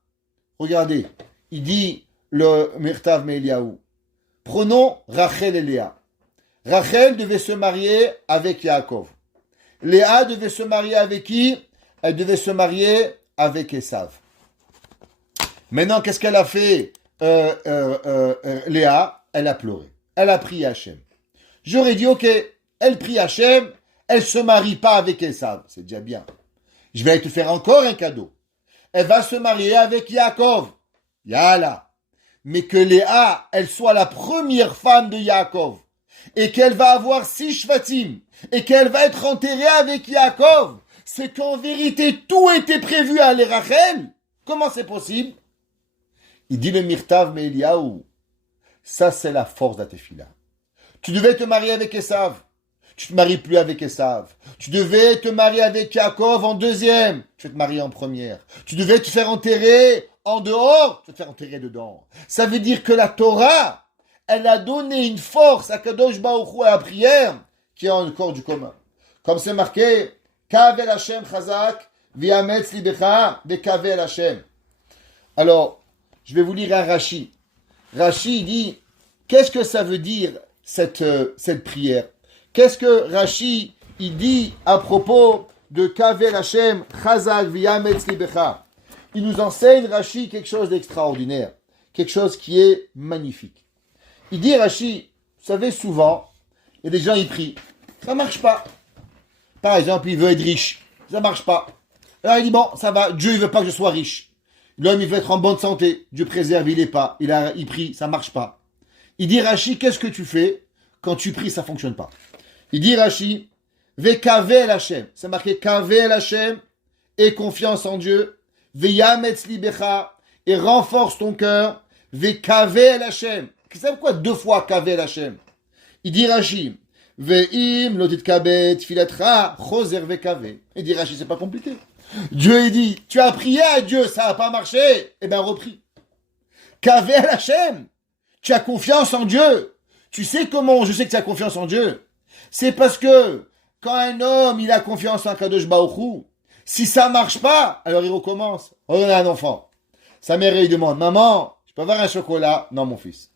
Regardez, il dit le Mirtav Meiliaou. Prenons Rachel et Léa. Rachel devait se marier avec Yaakov. Léa devait se marier avec qui? Elle devait se marier avec Esav. Maintenant, qu'est-ce qu'elle a fait Léa? Elle a pleuré. Elle a prié Hachem. J'aurais dit, ok, elle prie Hachem, elle se marie pas avec Esav. C'est déjà bien. Je vais te faire encore un cadeau. Elle va se marier avec Yaakov. Yalla. Mais que Léa, elle soit la première femme de Yaakov. Et qu'elle va avoir 6 shvatim. Et qu'elle va être enterrée avec Yaakov. C'est qu'en vérité, tout était prévu à Rachel. Comment c'est possible? Il dit le Mirtav Meiliaou. Ça, c'est la force de la tefila. Tu devais te marier avec Esav. Tu te maries plus avec Esav. Tu devais te marier avec Yaakov en deuxième. Tu vas te marier en première. Tu devais te faire enterrer en dehors. Tu vas te faire enterrer dedans. Ça veut dire que la Torah, elle a donné une force à Kadosh Baruch Hu à la prière qui est encore du commun. Comme c'est marqué, Kavel Hashem Chazak, Viametz Libecha, Bekavel Hashem. Alors, je vais vous lire un Rashi. Rashi dit, qu'est-ce que ça veut dire cette prière? Qu'est-ce que Rashi il dit à propos de Kavel Hashem Chazak V'yametz Libecha? Il nous enseigne Rashi quelque chose d'extraordinaire, quelque chose qui est magnifique. Il dit Rashi, vous savez souvent, il y a des gens ils prient, ça marche pas. Par exemple, il veut être riche, ça marche pas. Alors il dit bon, ça va, Dieu il veut pas que je sois riche. L'homme il veut être en bonne santé, Dieu préserve, il est pas, il prie, ça marche pas. Il dit Rashi, qu'est-ce que tu fais quand tu pries, ça fonctionne pas? Il dit Rashi, Vekavel Hashem, c'est marqué Kavel Hashem, et confiance en Dieu, Veyametz Libecha, et renforce ton cœur, Vekavel Hashem. C'est quoi 2 fois Kavel Hashem? Il dit Rashi, Ve'im lotit kabet filatra choser vekave. Il dit Rashi, c'est pas compliqué. Dieu il dit, tu as prié à Dieu, ça n'a pas marché, eh bien repris. Kavel Hashem, tu as confiance en Dieu. Tu sais comment je sais que tu as confiance en Dieu? C'est parce que quand un homme il a confiance en Kadosh Baruch Hu, si ça marche pas, alors il recommence. On a un enfant. Sa mère il demande, maman, je peux avoir un chocolat? Non mon fils.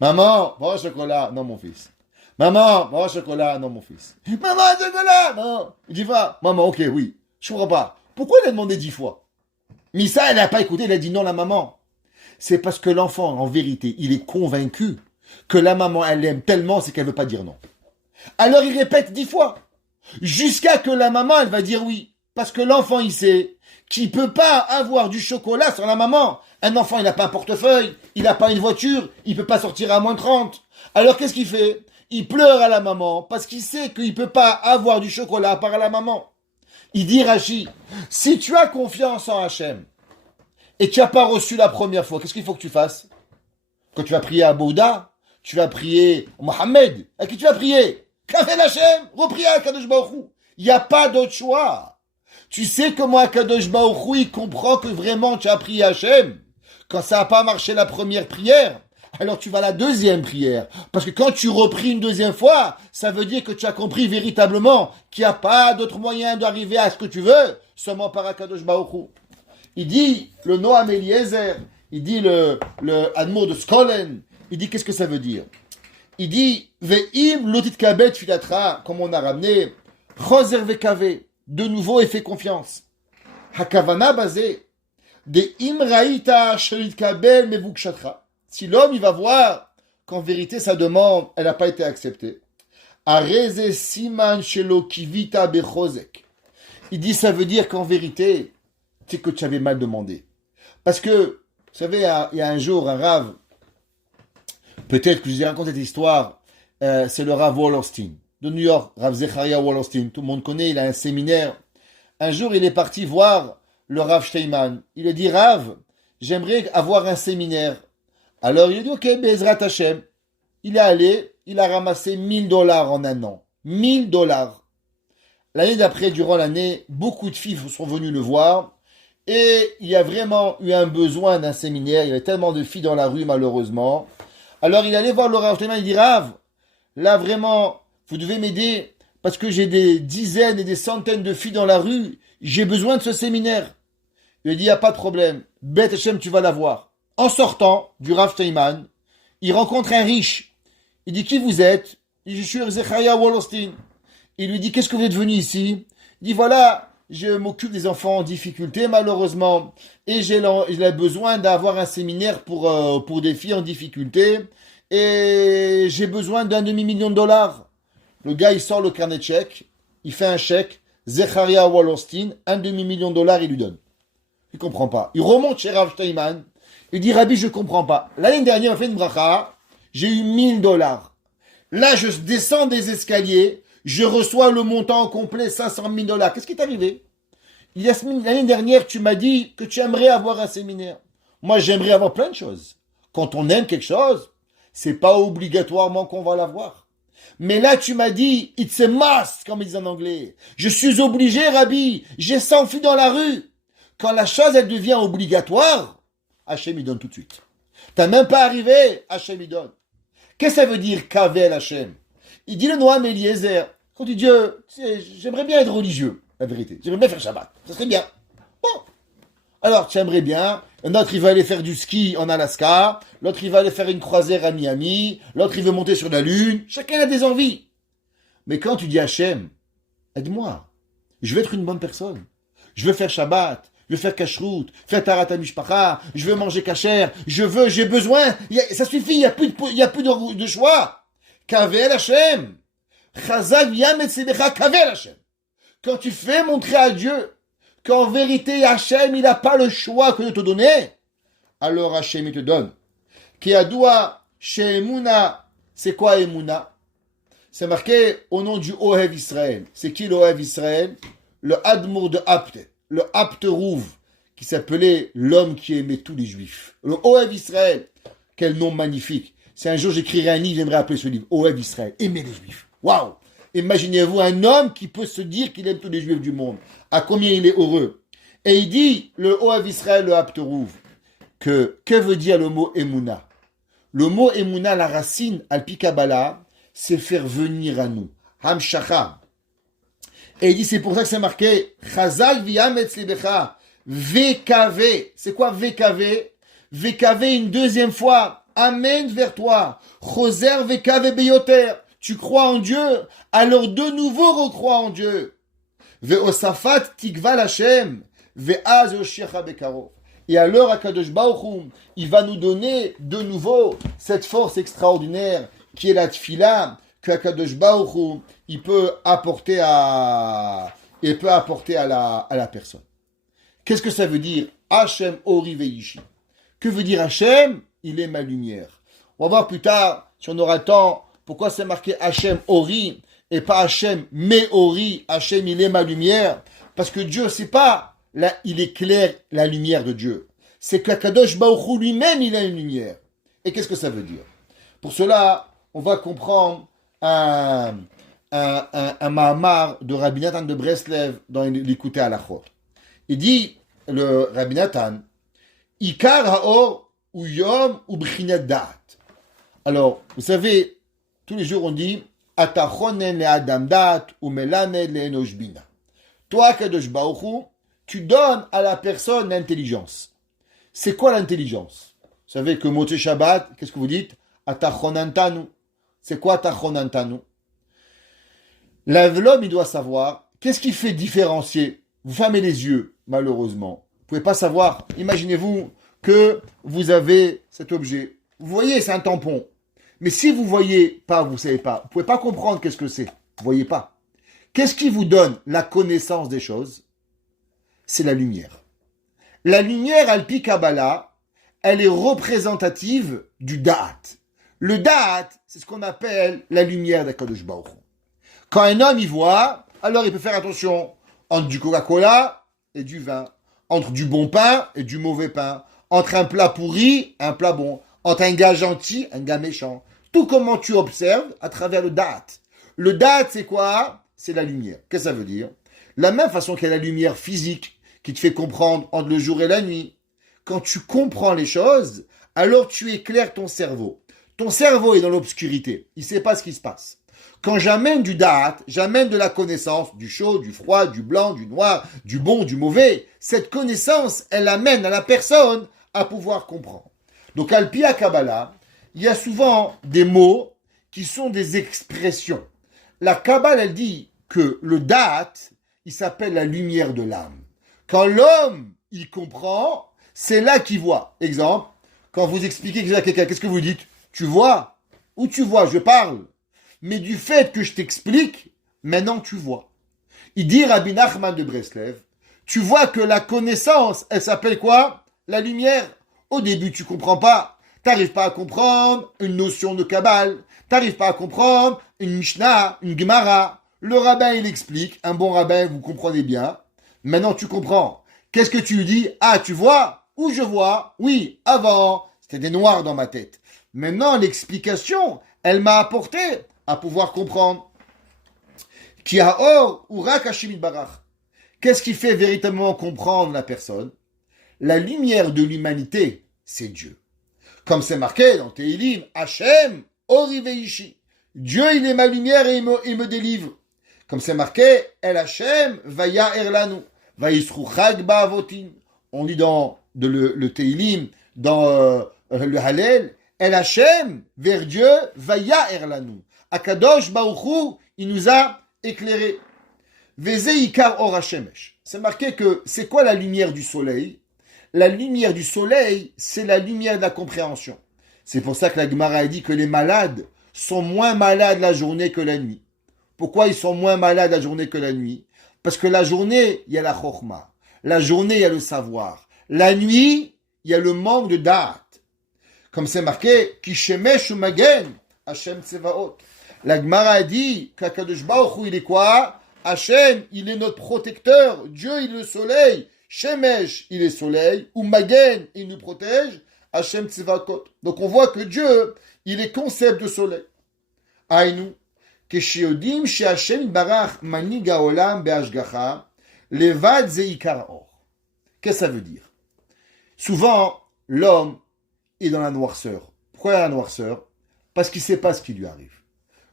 Maman, bon chocolat? Non mon fils. Maman, bon chocolat? Non mon fils. Maman, chocolat? Non. Il dit va. Maman, ok, oui. Je comprends pas. Pourquoi il a demandé 10 fois? Missa, elle n'a pas écouté, elle a dit non la maman. C'est parce que l'enfant, en vérité, il est convaincu que la maman, elle l'aime tellement, c'est qu'elle veut pas dire non. Alors il répète 10 fois. Jusqu'à que la maman, elle va dire oui. Parce que l'enfant, il sait qu'il peut pas avoir du chocolat sans la maman. Un enfant, il n'a pas un portefeuille, il n'a pas une voiture, il peut pas sortir à -30. Alors qu'est-ce qu'il fait? Il pleure à la maman parce qu'il sait qu'il peut pas avoir du chocolat par la maman. Il dit Rashi, si tu as confiance en Hachem et tu n'as pas reçu la première fois, qu'est-ce qu'il faut que tu fasses? Quand tu vas prier à Bouddha, tu vas prier à Mohamed, à qui tu vas prier? Kavel Hachem, reprie à Kadosh Baruch Hu. Il n'y a pas d'autre choix. Tu sais comment Kadosh Baruch Hu, il comprend que vraiment tu as prié Hachem? Quand ça n'a pas marché la première prière, alors tu vas à la deuxième prière. Parce que quand tu repris une deuxième fois, ça veut dire que tu as compris véritablement qu'il n'y a pas d'autre moyen d'arriver à ce que tu veux, seulement par Akadosh Baruch Hu. Il dit, le Noam Eliezer, il dit le Admor de Skolen, il dit qu'est-ce que ça veut dire? Il dit, Ve'im lotit kabet filatra, comme on a ramené, choser vekave, de nouveau et fait confiance. Hakavana basé, de imraïta shelit kabel mevukshatra. Si l'homme, il va voir qu'en vérité, sa demande, elle n'a pas été acceptée. Areze siman shelo kivita bechozek. Il dit, ça veut dire qu'en vérité, c'est que tu avais mal demandé. Parce que, vous savez, il y a un jour, un rave, peut-être que je vous ai raconté cette histoire, c'est le Rav Wallerstein, de New York, Rav Zecharia Wallerstein. Tout le monde connaît, il a un séminaire. Un jour, il est parti voir le Rav Steinman. Il a dit, Rav, j'aimerais avoir un séminaire. Alors il a dit, ok, Bezrat Hashem. Il est allé, il a ramassé $1000 en un an. $1000. L'année d'après, durant l'année, beaucoup de filles sont venues le voir. Et il y a vraiment eu un besoin d'un séminaire. Il y avait tellement de filles dans la rue, malheureusement. Alors il allait voir le Rav Steinman, il dit, Rav, là vraiment, vous devez m'aider. Parce que j'ai des dizaines et des centaines de filles dans la rue. J'ai besoin de ce séminaire. Il a dit, il n'y a pas de problème. Beth Hashem, tu vas la voir. En sortant du Rav Steinman, il rencontre un riche. Il dit, qui vous êtes? Il dit, je suis Zecharia Wolostin. Il lui dit, qu'est-ce que vous êtes venu ici? Il dit, voilà, je m'occupe des enfants en difficulté, malheureusement, et j'ai besoin d'avoir un séminaire pour des filles en difficulté, et j'ai besoin d'un demi-million de dollars. Le gars, il sort le carnet de chèques, il fait un chèque, Zecharia Wolostin, un demi-million de dollars, il lui donne. Il comprend pas. Il remonte chez Rav Steinman, il dit, Rabbi, je comprends pas. L'année dernière, on a fait une bracha, j'ai eu 1000 dollars. Là, je descends des escaliers, je reçois le montant complet, 500 000 dollars. Qu'est-ce qui est arrivé? Yasmine, l'année dernière, tu m'as dit que tu aimerais avoir un séminaire. Moi, j'aimerais avoir plein de choses. Quand on aime quelque chose, c'est pas obligatoirement qu'on va l'avoir. Mais là, tu m'as dit, it's a must, comme ils disent en anglais. Je suis obligé, Rabbi. J'ai 100 filles dans la rue. Quand la chose, elle devient obligatoire, Hachem, il donne tout de suite. T'as même pas arrivé, Hachem, il donne. Qu'est-ce que ça veut dire, Kavel Hachem? Il dit le Noam Eliezer. Quand il dit Dieu, j'aimerais bien être religieux, la vérité. J'aimerais bien faire Shabbat. Ça serait bien. Bon. Alors, tu aimerais bien. Un autre, il va aller faire du ski en Alaska. L'autre, il va aller faire une croisière à Miami. L'autre, il veut monter sur la Lune. Chacun a des envies. Mais quand tu dis Hachem, aide-moi. Je veux être une bonne personne. Je veux faire Shabbat. Je veux faire kashrut, faire tarat mishpacha, je veux manger kasher, j'ai besoin, ça suffit, il n'y a plus de choix. Kavel Hashem. Chazak yam etzedecha kavel Hashem. Quand tu fais montrer à Dieu qu'en vérité Hashem, il n'a pas le choix que de te donner, alors Hashem, il te donne. Ki adoua she'emuna, c'est quoi emuna? C'est marqué au nom du Ohev Israël. C'est qui l'Ohev Israël? Le Admour de Apte. Le Apterouv, qui s'appelait l'homme qui aimait tous les juifs. Le Ohev Israël, quel nom magnifique. Si un jour j'écrirai un livre, j'aimerais appeler ce livre Ohev Israël, aimer les juifs. Waouh! Imaginez-vous un homme qui peut se dire qu'il aime tous les juifs du monde. À combien il est heureux. Et il dit, le Ohev Israël, le Apterouv, que veut dire le mot Emouna? Le mot Emouna, la racine, Alpi Kabbalah, c'est faire venir à nous. Hamshacha. Et il dit, c'est pour ça que c'est marqué, Chazal v'yametz libecha, VKV. C'est quoi VKV? VKV une deuxième fois. Amen vers toi. Choser VKV beyoter. Tu crois en Dieu, alors de nouveau recrois en Dieu. Ve'osafat tikva l'Hashem. Ve'az yoshecha bekaro. Et alors, Akadosh Baruch Hu, il va nous donner de nouveau cette force extraordinaire qui est la tfila, que Akadosh Baruch Hu, il peut apporter à la personne. Qu'est-ce que ça veut dire? Hashem Ori Veishi. Que veut dire Hashem? Il est ma lumière. On va voir plus tard, si on aura le temps, pourquoi c'est marqué Hashem Ori et pas Hashem Meori. Hashem, il est ma lumière. Parce que Dieu, c'est pas là, il éclaire la lumière de Dieu. C'est qu'Akadosh Baruch Hu lui-même, il a une lumière. Et qu'est-ce que ça veut dire? Pour cela, on va comprendre un Mahamar de Rabbi Nathan de Breslev dans l'Écouté Halachot. Il dit, le Rabbi Nathan, Ikar haor ou yom ou b'chinat da'at. Alors, vous savez, tous les jours on dit, Atachonen le adam da'at ou melamed le enosh bina. Toi, Kadosh Baruch Hu, tu donnes à la personne l'intelligence. C'est quoi l'intelligence? Vous savez que Motzei Shabbat, qu'est-ce que vous dites? Atachonantanu. C'est quoi Atachonantanu? L'homme, il doit savoir, qu'est-ce qui fait différencier? Vous fermez les yeux, malheureusement. Vous ne pouvez pas savoir. Imaginez-vous que vous avez cet objet. Vous voyez, c'est un tampon. Mais si vous ne voyez pas, vous ne savez pas. Vous ne pouvez pas comprendre qu'est-ce que c'est. Vous ne voyez pas. Qu'est-ce qui vous donne la connaissance des choses? C'est la lumière. La lumière, Alpi Kabbalah, elle est représentative du Da'at. Le Da'at, c'est ce qu'on appelle la lumière d'Akadosh Baruch Hu. Quand un homme y voit, alors il peut faire attention entre du Coca-Cola et du vin, entre du bon pain et du mauvais pain, entre un plat pourri et un plat bon, entre un gars gentil et un gars méchant. Tout comment tu observes à travers le Da'at. Le Da'at, c'est quoi? C'est la lumière. Qu'est-ce que ça veut dire? La même façon qu'il y a la lumière physique qui te fait comprendre entre le jour et la nuit. Quand tu comprends les choses, alors tu éclaires ton cerveau. Ton cerveau est dans l'obscurité. Il ne sait pas ce qui se passe. Quand j'amène du da'at, j'amène de la connaissance, du chaud, du froid, du blanc, du noir, du bon, du mauvais. Cette connaissance, elle amène à la personne à pouvoir comprendre. Donc, Alpi à Kabbalah, il y a souvent des mots qui sont des expressions. La Kabbalah, elle dit que le Da'at, il s'appelle la lumière de l'âme. Quand l'homme, il comprend, c'est là qu'il voit. Exemple, quand vous expliquez à quelqu'un, qu'est-ce que vous dites? Tu vois? Ou tu vois? Je parle. Mais du fait que je t'explique, maintenant tu vois. Il dit Rabbi Nachman de Breslev, tu vois que la connaissance, elle s'appelle quoi? La lumière. Au début, tu comprends pas. T'arrives pas à comprendre une notion de Kabbale. T'arrives pas à comprendre une Mishnah, une Gemara. Le rabbin, il explique. Un bon rabbin, vous comprenez bien. Maintenant, tu comprends. Qu'est-ce que tu lui dis? Ah, tu vois? Ou je vois? Oui, avant, c'était des noirs dans ma tête. Maintenant, l'explication, elle m'a apporté à pouvoir comprendre. Qui a or ou rakashimit barach. Qu'est-ce qui fait véritablement comprendre la personne? La lumière de l'humanité, c'est Dieu. Comme c'est marqué dans Tehilim, Hachem, Oriveishi. Dieu, il est ma lumière et il me délivre. Comme c'est marqué, El Hachem, Vaya Erlanu, Vaisru Chag Ba'avotim. On lit dans le Tehilim, dans le Hallel, El Hachem, vers Dieu, Vaya Erlanu. Akadosh Baruchu, il nous a éclairé. Vezeikar Or Hashemesh. C'est marqué que c'est quoi la lumière du soleil? La lumière du soleil, c'est la lumière de la compréhension. C'est pour ça que la Gemara a dit que les malades sont moins malades la journée que la nuit. Pourquoi ils sont moins malades la journée que la nuit? Parce que la journée, il y a la chokhma. La journée, il y a le savoir. La nuit, il y a le manque de da'at. Comme c'est marqué, Kishemesh Magen, Hashem Tsevaot. La Gemara a dit qu'Akadosh Baruch Hu, il est quoi? Hashem, il est notre protecteur. Dieu, il est le soleil. Shemesh, il est soleil. Ou Magen, il nous protège. Hashem Tzivakot. Donc on voit que Dieu, il est concept de soleil. Aïnou. Keshiodim she Hashem barach maniga olam be'ashgacha levad zeikar or. Qu'est-ce que ça veut dire? Souvent, l'homme est dans la noirceur. Pourquoi il est dans la noirceur? Parce qu'il ne sait pas ce qui lui arrive.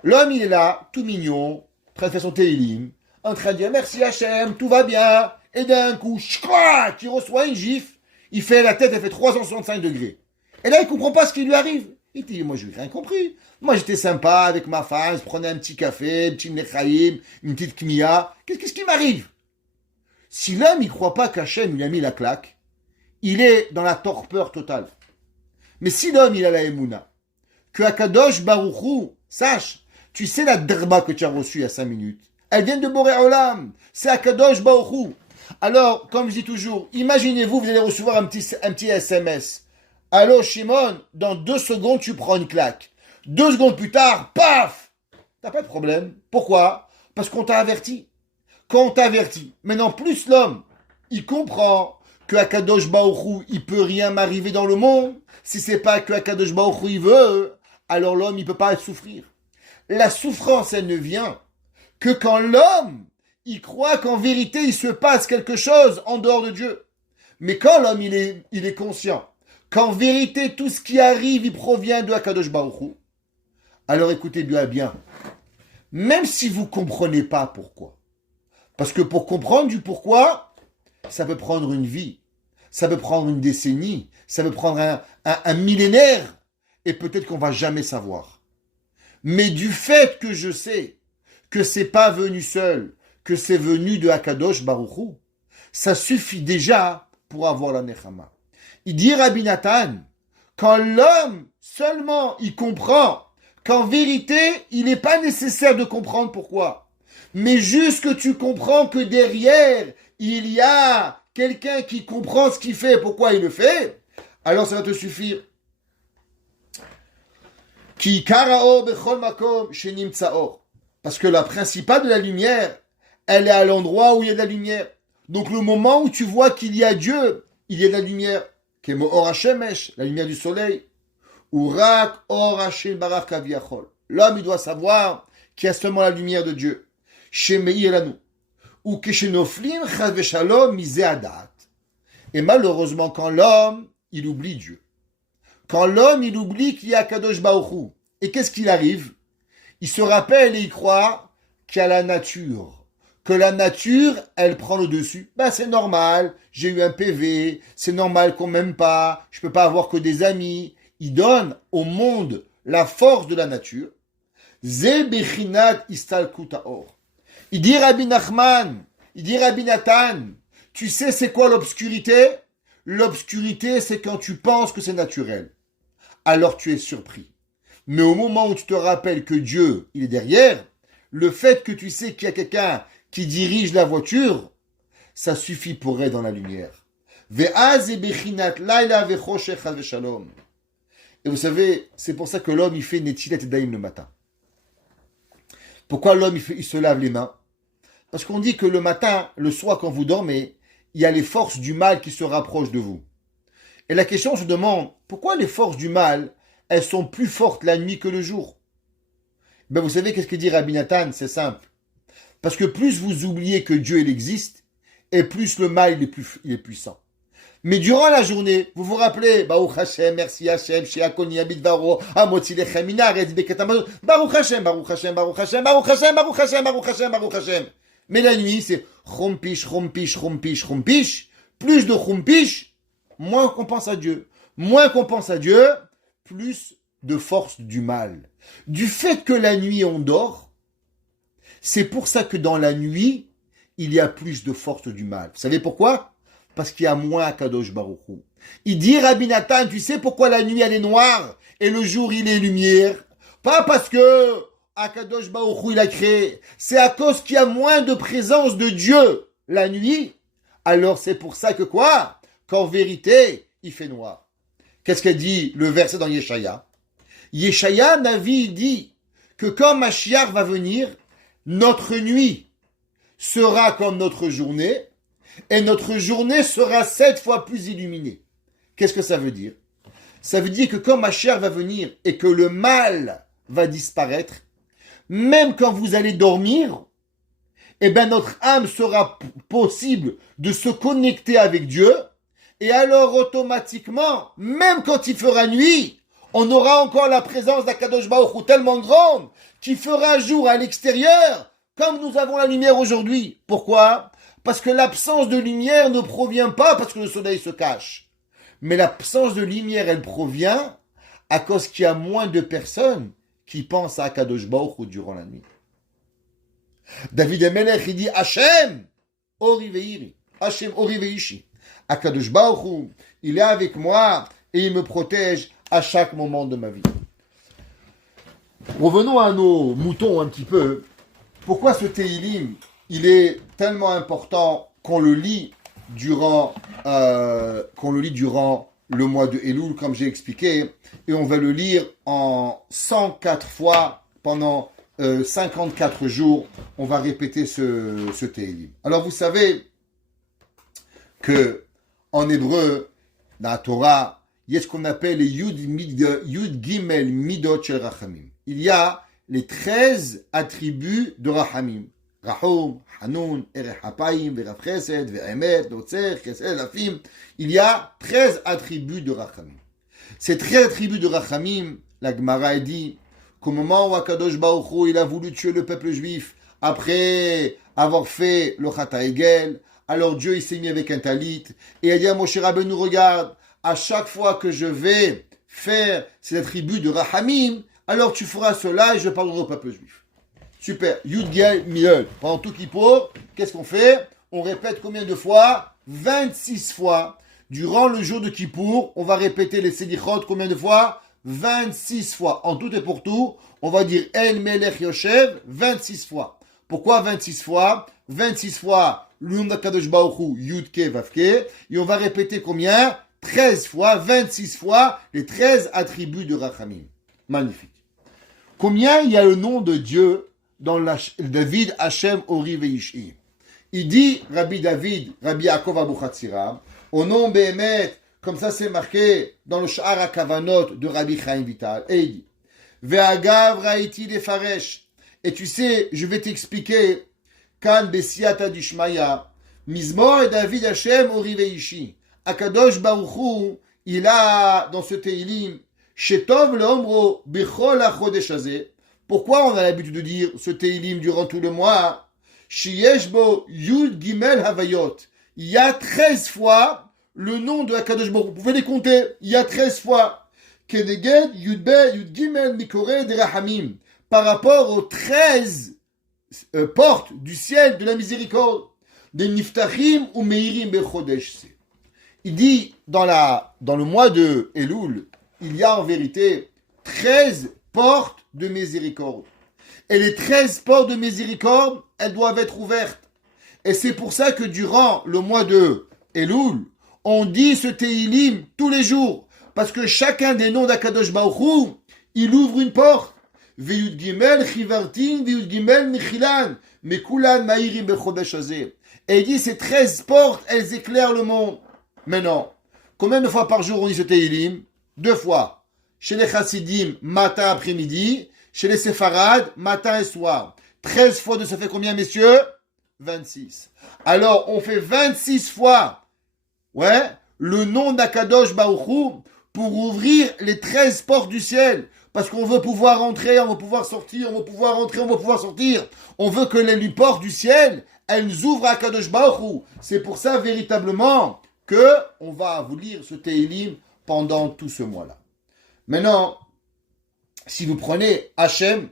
L'homme, il est là, tout mignon, en train de faire son télim, en train de dire merci Hachem, tout va bien. Et d'un coup, il reçoit une gifle, il fait la tête, elle fait 365 degrés. Et là, il ne comprend pas ce qui lui arrive. Il dit, moi, je n'ai rien compris. Moi, j'étais sympa avec ma femme, je prenais un petit café, un petit nechaïm, une petite kmia. Qu'est-ce qui m'arrive? Si l'homme, il ne croit pas qu'Hachem lui a mis la claque, il est dans la torpeur totale. Mais si l'homme, il a la émouna, que Akadosh Baruchou, sache, tu sais la derba que tu as reçue il y a 5 minutes, elle vient de Boré Olam, c'est Akadosh Baruchou. Alors, comme je dis toujours, imaginez-vous, vous allez recevoir un petit SMS. Allô, Shimon, dans 2 secondes, tu prends une claque. 2 secondes plus tard, paf! T'as pas de problème. Pourquoi? Parce qu'on t'a averti. Quand on t'avertit, maintenant, plus l'homme, il comprend que Akadosh Baruch Hu, il peut rien m'arriver dans le monde. Si c'est pas que Akadosh Baruch Hu, il veut, alors l'homme, il peut pas souffrir. La souffrance, elle ne vient que quand l'homme, il croit qu'en vérité, il se passe quelque chose en dehors de Dieu. Mais quand l'homme, il est conscient qu'en vérité, tout ce qui arrive, il provient de Akadosh Baruch Hu, alors écoutez bien. Même si vous ne comprenez pas pourquoi. Parce que pour comprendre du pourquoi, ça peut prendre une vie, ça peut prendre une décennie, ça peut prendre un millénaire, et peut-être qu'on ne va jamais savoir. Mais du fait que je sais que c'est pas venu seul, que c'est venu de Akadosh Baruch Hu, ça suffit déjà pour avoir la Nechama. Il dit Rabbi Nathan, quand l'homme seulement il comprend qu'en vérité, il n'est pas nécessaire de comprendre pourquoi, mais juste que tu comprends que derrière, il y a quelqu'un qui comprend ce qu'il fait, pourquoi il le fait, alors ça va te suffire. Ki karao bechol makom shenimtsaor. Parce que la principale de la lumière, elle est à l'endroit où il y a de la lumière. Donc le moment où tu vois qu'il y a Dieu, il y a de la lumière. Kemo or hashemesh, la lumière du soleil. Ou rak or hashem barach kaviachol. L'homme, il doit savoir qu'il y a seulement la lumière de Dieu. Shemei elanu. Ou keshenoflim chas veshalom mise adat. Et malheureusement, quand l'homme, il oublie Dieu. Quand l'homme, il oublie qu'il y a Kadosh Baruch Hu. Et qu'est-ce qu'il arrive? Il se rappelle et il croit qu'il y a la nature, que la nature, elle prend le dessus. Ben, c'est normal, j'ai eu un PV, c'est normal qu'on m'aime pas, je peux pas avoir que des amis. Il donne au monde la force de la nature. Ze bechinat istalkut haor. Il dit Rabbi Nachman, il dit Rabbi Nathan, tu sais c'est quoi l'obscurité? L'obscurité, c'est quand tu penses que c'est naturel. Alors tu es surpris. Mais au moment où tu te rappelles que Dieu, il est derrière, le fait que tu sais qu'il y a quelqu'un qui dirige la voiture, ça suffit pour être dans la lumière. Et vous savez, c'est pour ça que l'homme, il fait Netilat Daim le matin. Pourquoi l'homme, il se lave les mains? Parce qu'on dit que le matin, le soir, quand vous dormez, il y a les forces du mal qui se rapprochent de vous. Et la question se demande, pourquoi les forces du mal, elles sont plus fortes la nuit que le jour? Ben vous savez qu'est-ce que dit Rabbi Nathan? C'est simple. Parce que plus vous oubliez que Dieu il existe, et plus le mal il est puissant. Mais durant la journée, vous vous rappelez, Baruch Hashem, merci Hashem, Sheakoni Abidvaro, Amotzi Lechem Minaretz Beketamazot, Baruch Hashem, Baruch Hashem, Baruch Hashem, Baruch Hashem, Baruch Hashem, Baruch Hashem, Baruch Hashem. Mais la nuit, c'est Chompish, Chompish, Chompish, Chompish. Plus de Chompish, moins qu'on pense à Dieu. Moins qu'on pense à Dieu, plus de force du mal. Du fait que la nuit on dort, c'est pour ça que dans la nuit, il y a plus de force du mal. Vous savez pourquoi? Parce qu'il y a moins Kadosh Baruch Hu. Il dit Rabbi Nathan, tu sais pourquoi la nuit elle est noire et le jour il est lumière? Pas parce que Akadosh Baruch Hu il a créé, c'est à cause qu'il y a moins de présence de Dieu la nuit. Alors c'est pour ça que quoi? Qu'en vérité, il fait noir. Qu'est-ce qu'a dit le verset dans Yeshaya? Yeshaya, Navi, dit que quand Mashiach va venir, notre nuit sera comme notre journée, et notre journée sera 7 fois plus illuminée. Qu'est-ce que ça veut dire? Ça veut dire que quand Mashiach va venir et que le mal va disparaître, même quand vous allez dormir, eh ben notre âme sera possible de se connecter avec Dieu, et alors automatiquement, même quand il fera nuit, on aura encore la présence d'Akadosh Baruch Hu tellement grande qu'il fera jour à l'extérieur, comme nous avons la lumière aujourd'hui. Pourquoi? Parce que l'absence de lumière ne provient pas parce que le soleil se cache. Mais l'absence de lumière, elle provient à cause qu'il y a moins de personnes qui pensent à Akadosh Baruch Hu durant la nuit. David Amelech, il dit Hachem, Ori Veiri, Hachem Ori Veishi. Akadosh Baruch Hu, il est avec moi et il me protège à chaque moment de ma vie. Revenons à nos moutons un petit peu. Pourquoi ce Tehillim, il est tellement important qu'on le lit durant le mois de Elul, comme j'ai expliqué, et on va le lire en 104 fois pendant 54 jours. On va répéter ce Tehillim. Alors vous savez que en hébreu, dans la Torah, il y a ce qu'on appelle les Yud Gimel Midot Shel Rachamim. Il y a les 13 attributs de Rachamim. Rahum, Hanoun, Erech Hapayim, Verav Chesed, Ve'emet, Notzer, Chesed, Lafim. Il y a 13 attributs de Rachamim. Ces 13 attributs de Rachamim, la Gemara dit qu'au moment où Akadosh Baruch Hu, il a voulu tuer le peuple juif, après avoir fait le Chata Egel, alors Dieu il s'est mis avec un talit, et il a dit à Moshe Rabbeinu, regarde, à chaque fois que je vais faire ces attributs de Rachamim, alors tu feras cela et je pardonnerai au peuple juif. Super. Yud Gimel Midot. Pendant tout Kippour, qu'est-ce qu'on fait? On répète combien de fois? 26 fois. Durant le jour de Kippour, on va répéter les Selichot combien de fois? 26 fois. En tout et pour tout, on va dire El Melech Yoshev 26 fois. Pourquoi 26 fois? 26 fois l'Um d'Akadosh Baruch Hu, Yud Ke Vav Ke. Et on va répéter combien? 13 fois, 26 fois les 13 attributs de Rachamim. Magnifique. Combien il y a le nom de Dieu dans David Hashem Ori Veishi? Il dit Rabbi David, Rabbi Yaakov Abuchatzira, au nom Behemet, comme ça c'est marqué dans le Sha'ar HaKavanot de Rabbi Chaim Vital. Et il dit Ve'agav Raiti Lefaresh. Et tu sais, je vais t'expliquer Kan Besiata Dishmaya, Mizmor et David Hashem Ori Veishi. Akadosh Baruch Hu, il a dans ce Tehillim Shetov leomro bechol hachodesh hazeh. Pourquoi on a l'habitude de dire ce Tehillim durant tout le mois? Shiyeshbo Yud Gimel Havayot. Il y a 13 fois le nom de Akadosh Baruch Hu. Vous pouvez les compter. Il y a 13 fois. Keneged Yud Gimel Mikore de Rahamim. Par rapport aux 13 portes du ciel de la miséricorde. Des Niftachim ou Meirim Bechodesh. Il dit, dans le mois de Elul, il y a en vérité 13 portes de miséricorde. Et les 13 portes de miséricorde, elles doivent être ouvertes. Et c'est pour ça que durant le mois de Elul, on dit ce Teilim tous les jours. Parce que chacun des noms d'Akadosh Baruch Hu, il ouvre une porte. Veyud Gimel Chivartin, Veyud Gimel Michilan, Mekulan Mairim Bechodesh Hazeh. Et il dit ces 13 portes, elles éclairent le monde. Maintenant, combien de fois par jour on dit ce Teilim? 2 fois. Chez les Chassidim, matin, après-midi. Chez les Séfarades, matin et soir. 13 fois de ça fait combien, messieurs? 26. Alors, on fait 26 fois, le nom d'Akadosh Baruch Hu pour ouvrir les 13 portes du ciel. Parce qu'on veut pouvoir entrer, on veut pouvoir sortir, on veut pouvoir entrer, on veut pouvoir sortir. On veut que les portes du ciel, elles nous ouvrent à Akadosh Baruch Hu. C'est pour ça, véritablement, que on va vous lire ce Teilim pendant tout ce mois-là. Maintenant, si vous prenez Hachem,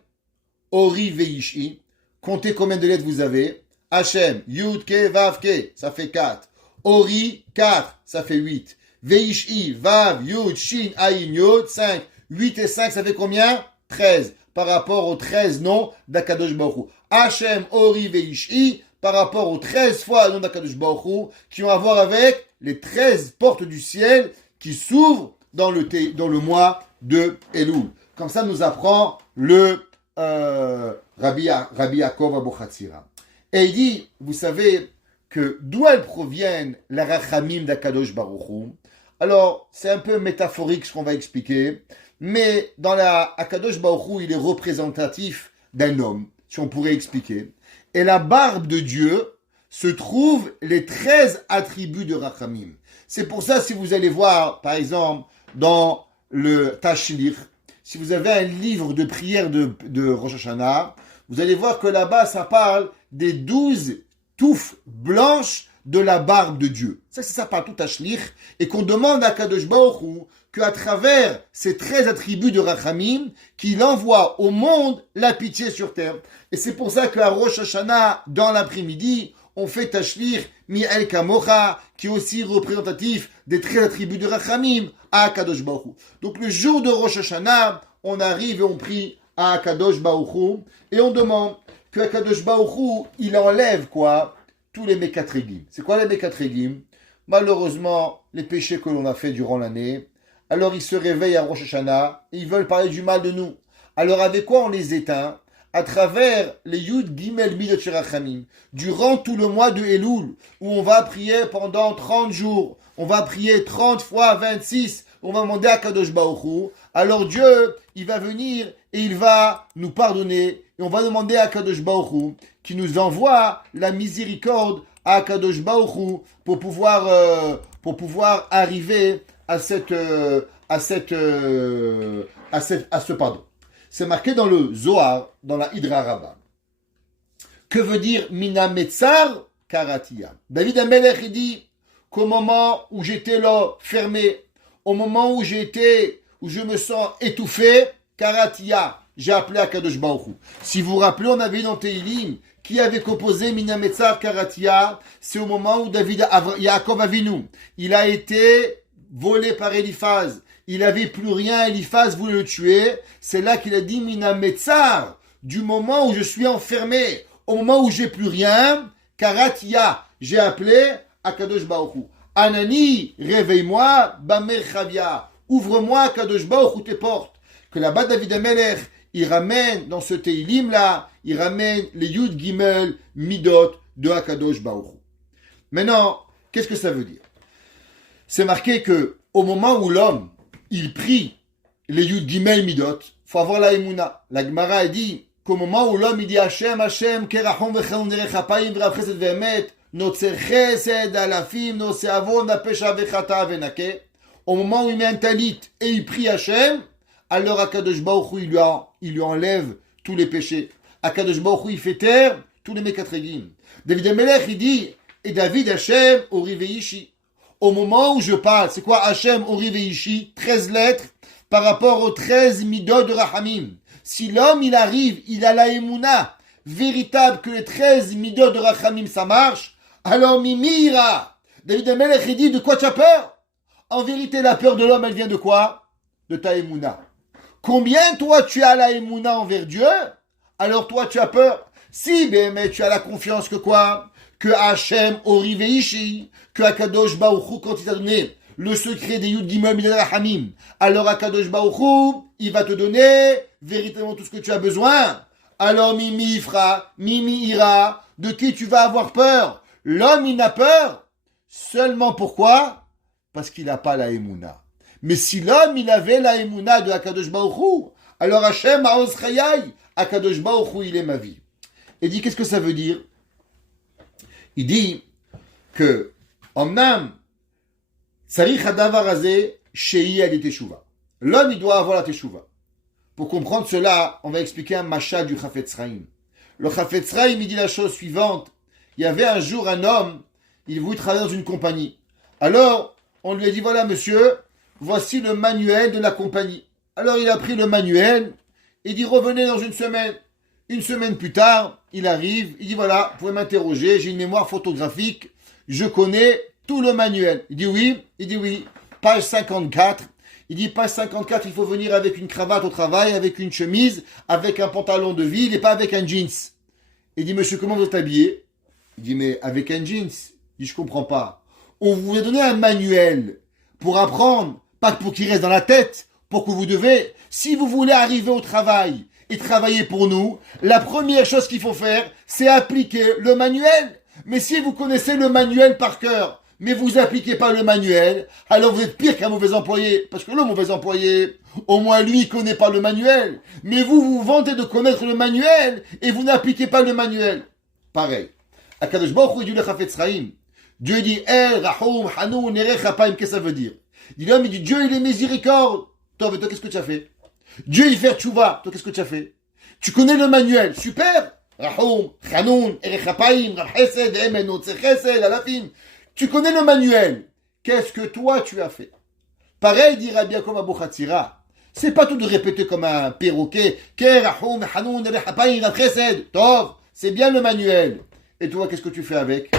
Ori Veishi, comptez combien de lettres vous avez. Hachem, Yud Ke Vav Ke, ça fait 4. Ori, 4, ça fait 8. Veishi, Vav, Yud, Shin, Ayin, Yud, 5. 8 et 5, ça fait combien? 13. Par rapport aux 13 noms d'Akadosh Baruch Hu. Hachem, Ori Veishi, par rapport aux 13 fois le nom d'Akadosh Baruch Hu, qui ont à voir avec les 13 portes du ciel qui s'ouvrent dans le mois de Elul. Comme ça nous apprend le Rabbi Yaakov Abuchatzira. Et il dit, vous savez que d'où elles proviennent les rachamim d'Akadosh Baruch Hu. Alors, c'est un peu métaphorique ce qu'on va expliquer, mais dans la Akadosh Baruch Hu, il est représentatif d'un homme, si on pourrait expliquer. Et la barbe de Dieu se trouvent les 13 attributs de rachamim. C'est pour ça, si vous allez voir, par exemple, dans le Tashlich, si vous avez un livre de prière de Rosh Hashanah, vous allez voir que là-bas, ça parle des 12 touffes blanches de la barbe de Dieu. Ça parle tout Tashlich, et qu'on demande à Kadosh Baruch Hu qu'à travers ces 13 attributs de Rachamim, qu'il envoie au monde la pitié sur terre. Et c'est pour ça qu'à Rosh Hashanah, dans l'après-midi, on fait Tashlich Mi'el Kamocha, qui est aussi représentatif des 13 attributs de Rachamim à Kadosh Baruch Hu. Donc le jour de Rosh Hashanah, on arrive et on prie à Kadosh Baruch Hu, et on demande que Kadosh Baruch Hu, il enlève quoi? Tous les Mekatregim. C'est quoi les Mekatregim? Malheureusement, les péchés que l'on a fait durant l'année. Alors ils se réveillent à Rosh Hashanah et ils veulent parler du mal de nous. Alors avec quoi on les éteint? À travers les Yud Gimel Midot Shirachamim. Durant tout le mois de Elul, où on va prier pendant 30 jours. On va prier 30 fois 26. On va demander à Kadosh Baruch Hu. Alors Dieu, il va venir et il va nous pardonner. Et on va demander à Kadosh Baruch Hu qui nous envoie la miséricorde à Kadosh Baruch Hu pour pouvoir arriver à ce pardon. C'est marqué dans le Zohar, dans la Hidra Rabbah. Que veut dire Mina Metzar Karatia? David Amelech, il dit qu'au moment où j'étais là, fermé, au moment où je me sens étouffé, Karatia, j'ai appelé à Kadosh Baruch Hu. Si vous vous rappelez, on avait dans Teilim qui avait composé Mina Metzar Karatia, c'est au moment où Yaakov Avinu, il a été volé par Eliphaz. Il n'avait plus rien, Eliphaz voulait le tuer. C'est là qu'il a dit Mina Metzar, du moment où je suis enfermé, au moment où j'ai plus rien, Karatia, j'ai appelé à Kadosh Baruch Hu. Anani, réveille-moi, Bamer Chavia, ouvre-moi Kadosh Baruch Hu tes portes. Que là-bas David Amelech, il ramène dans ce Teilim là, il ramène les Yud Gimel Midot de Akadosh Baruch Hu. Maintenant, qu'est-ce que ça veut dire? C'est marqué que au moment où l'homme il prie les Yud Gimel Midot, faut avoir la Emouna. La Gemara dit qu'au moment où l'homme il dit Hashem, Hashem, Kerachon v'chelon derech hapayim v'rav chesed v'emet, notzer chesed alafim, notzer avon apesha v'chata v'nake. Au moment où il met un talit et il prie Hashem, alors Akadosh Baruch Hu il lui enlève tous les péchés. Akadosh Baruch Hu il fait taire tous les Mekatregim. David Amelech, il dit, et David Hachem Ori Veishi. Au moment où je parle, c'est quoi Hachem Ori Veishi? 13 lettres par rapport aux 13 midot de Rahamim. Si l'homme, il arrive, il a la émouna véritable que les 13 midot de Rahamim, ça marche, alors Mimi ira. David Amelech, il dit, de quoi tu as peur? En vérité, la peur de l'homme, elle vient de quoi? De ta émouna. Combien, toi, tu as la émouna envers Dieu? Alors, toi, tu as peur. Si, mais tu as la confiance que quoi? Que Hachem Ori Veishi, que Akadosh Baruch Hu, quand il t'a donné le secret des Yud Gimel Midot Rahamim, alors Akadosh Baruch Hu, il va te donner véritablement tout ce que tu as besoin. Alors Mimi fera, Mimi ira, de qui tu vas avoir peur? L'homme, il n'a peur seulement pourquoi? Parce qu'il n'a pas la émouna. Mais si l'homme, il avait la émouna de Akadosh Baruch Hu, alors Hachem Ma'oz Chayai, Akadosh Baruch Hu, il est ma vie. Et dit, qu'est-ce que ça veut dire? Il dit que, Omnam, Sarich Hadavar Hazeh, Shei Adi Teshuva. L'homme, il doit avoir la Teshuva. Pour comprendre cela, on va expliquer un macha du Chafetz Chaim. Le Chafetz Chaim, il dit la chose suivante. Il y avait un jour un homme, il voulait travailler dans une compagnie. Alors, on lui a dit, voilà monsieur, voici le manuel de la compagnie. Alors il a pris le manuel, il dit, revenez dans une semaine. Une semaine plus tard, il arrive, il dit, voilà, vous pouvez m'interroger, j'ai une mémoire photographique, je connais tout le manuel. Il dit oui, page 54. Il dit, page 54, il faut venir avec une cravate au travail, avec une chemise, avec un pantalon de ville et pas avec un jeans. Il dit, monsieur, comment vous êtes habillé? Il dit, mais avec un jeans. Il dit, je comprends pas. On vous a donné un manuel pour apprendre, pas pour qu'il reste dans la tête, pour que vous devez, si vous voulez arriver au travail et travailler pour nous, la première chose qu'il faut faire, c'est appliquer le manuel. Mais si vous connaissez le manuel par cœur, mais vous appliquez pas le manuel, alors vous êtes pire qu'un mauvais employé. Parce que le mauvais employé, au moins lui, il connaît pas le manuel. Mais vous, vous vantez de connaître le manuel et vous n'appliquez pas le manuel. Pareil. Akadosh Baruch Hu, il dit le Chafetz Chaim. Dieu dit, El, Rahum, Hanoun, Erech, Hapaim, qu'est-ce que ça veut dire? Il dit, l'homme, il dit, Dieu, il est miséricorde. Toi, qu'est-ce que tu as fait? Dieu, il fait tchouva. Toi, qu'est-ce que tu as fait? Tu connais le manuel. Super. Rahum, Hanoun, Erech, Hapaim, Rav Chesed, Emen, Otse Chesed, Alafim. Tu connais le manuel. Qu'est-ce que toi, tu as fait? Pareil, dit Rabbi Yaakov Abu Chatzira. C'est pas tout de répéter comme un perroquet. Rahum, Hanoun, Erech, Hapaim, Rav Chesed. Tov. C'est bien le manuel. Et toi, qu'est-ce que tu fais avec?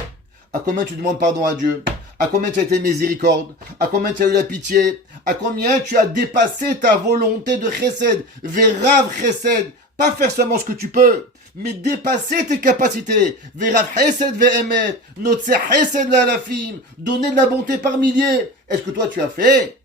À combien tu demandes pardon à Dieu? À combien tu as été miséricorde? À combien tu as eu la pitié? À combien tu as dépassé ta volonté de chesed? Vérav chesed. Pas faire seulement ce que tu peux, mais dépasser tes capacités. Vérav chesed ve'emet. Notse chesed la'alafim. Donner de la bonté par milliers. Est-ce que toi tu as fait?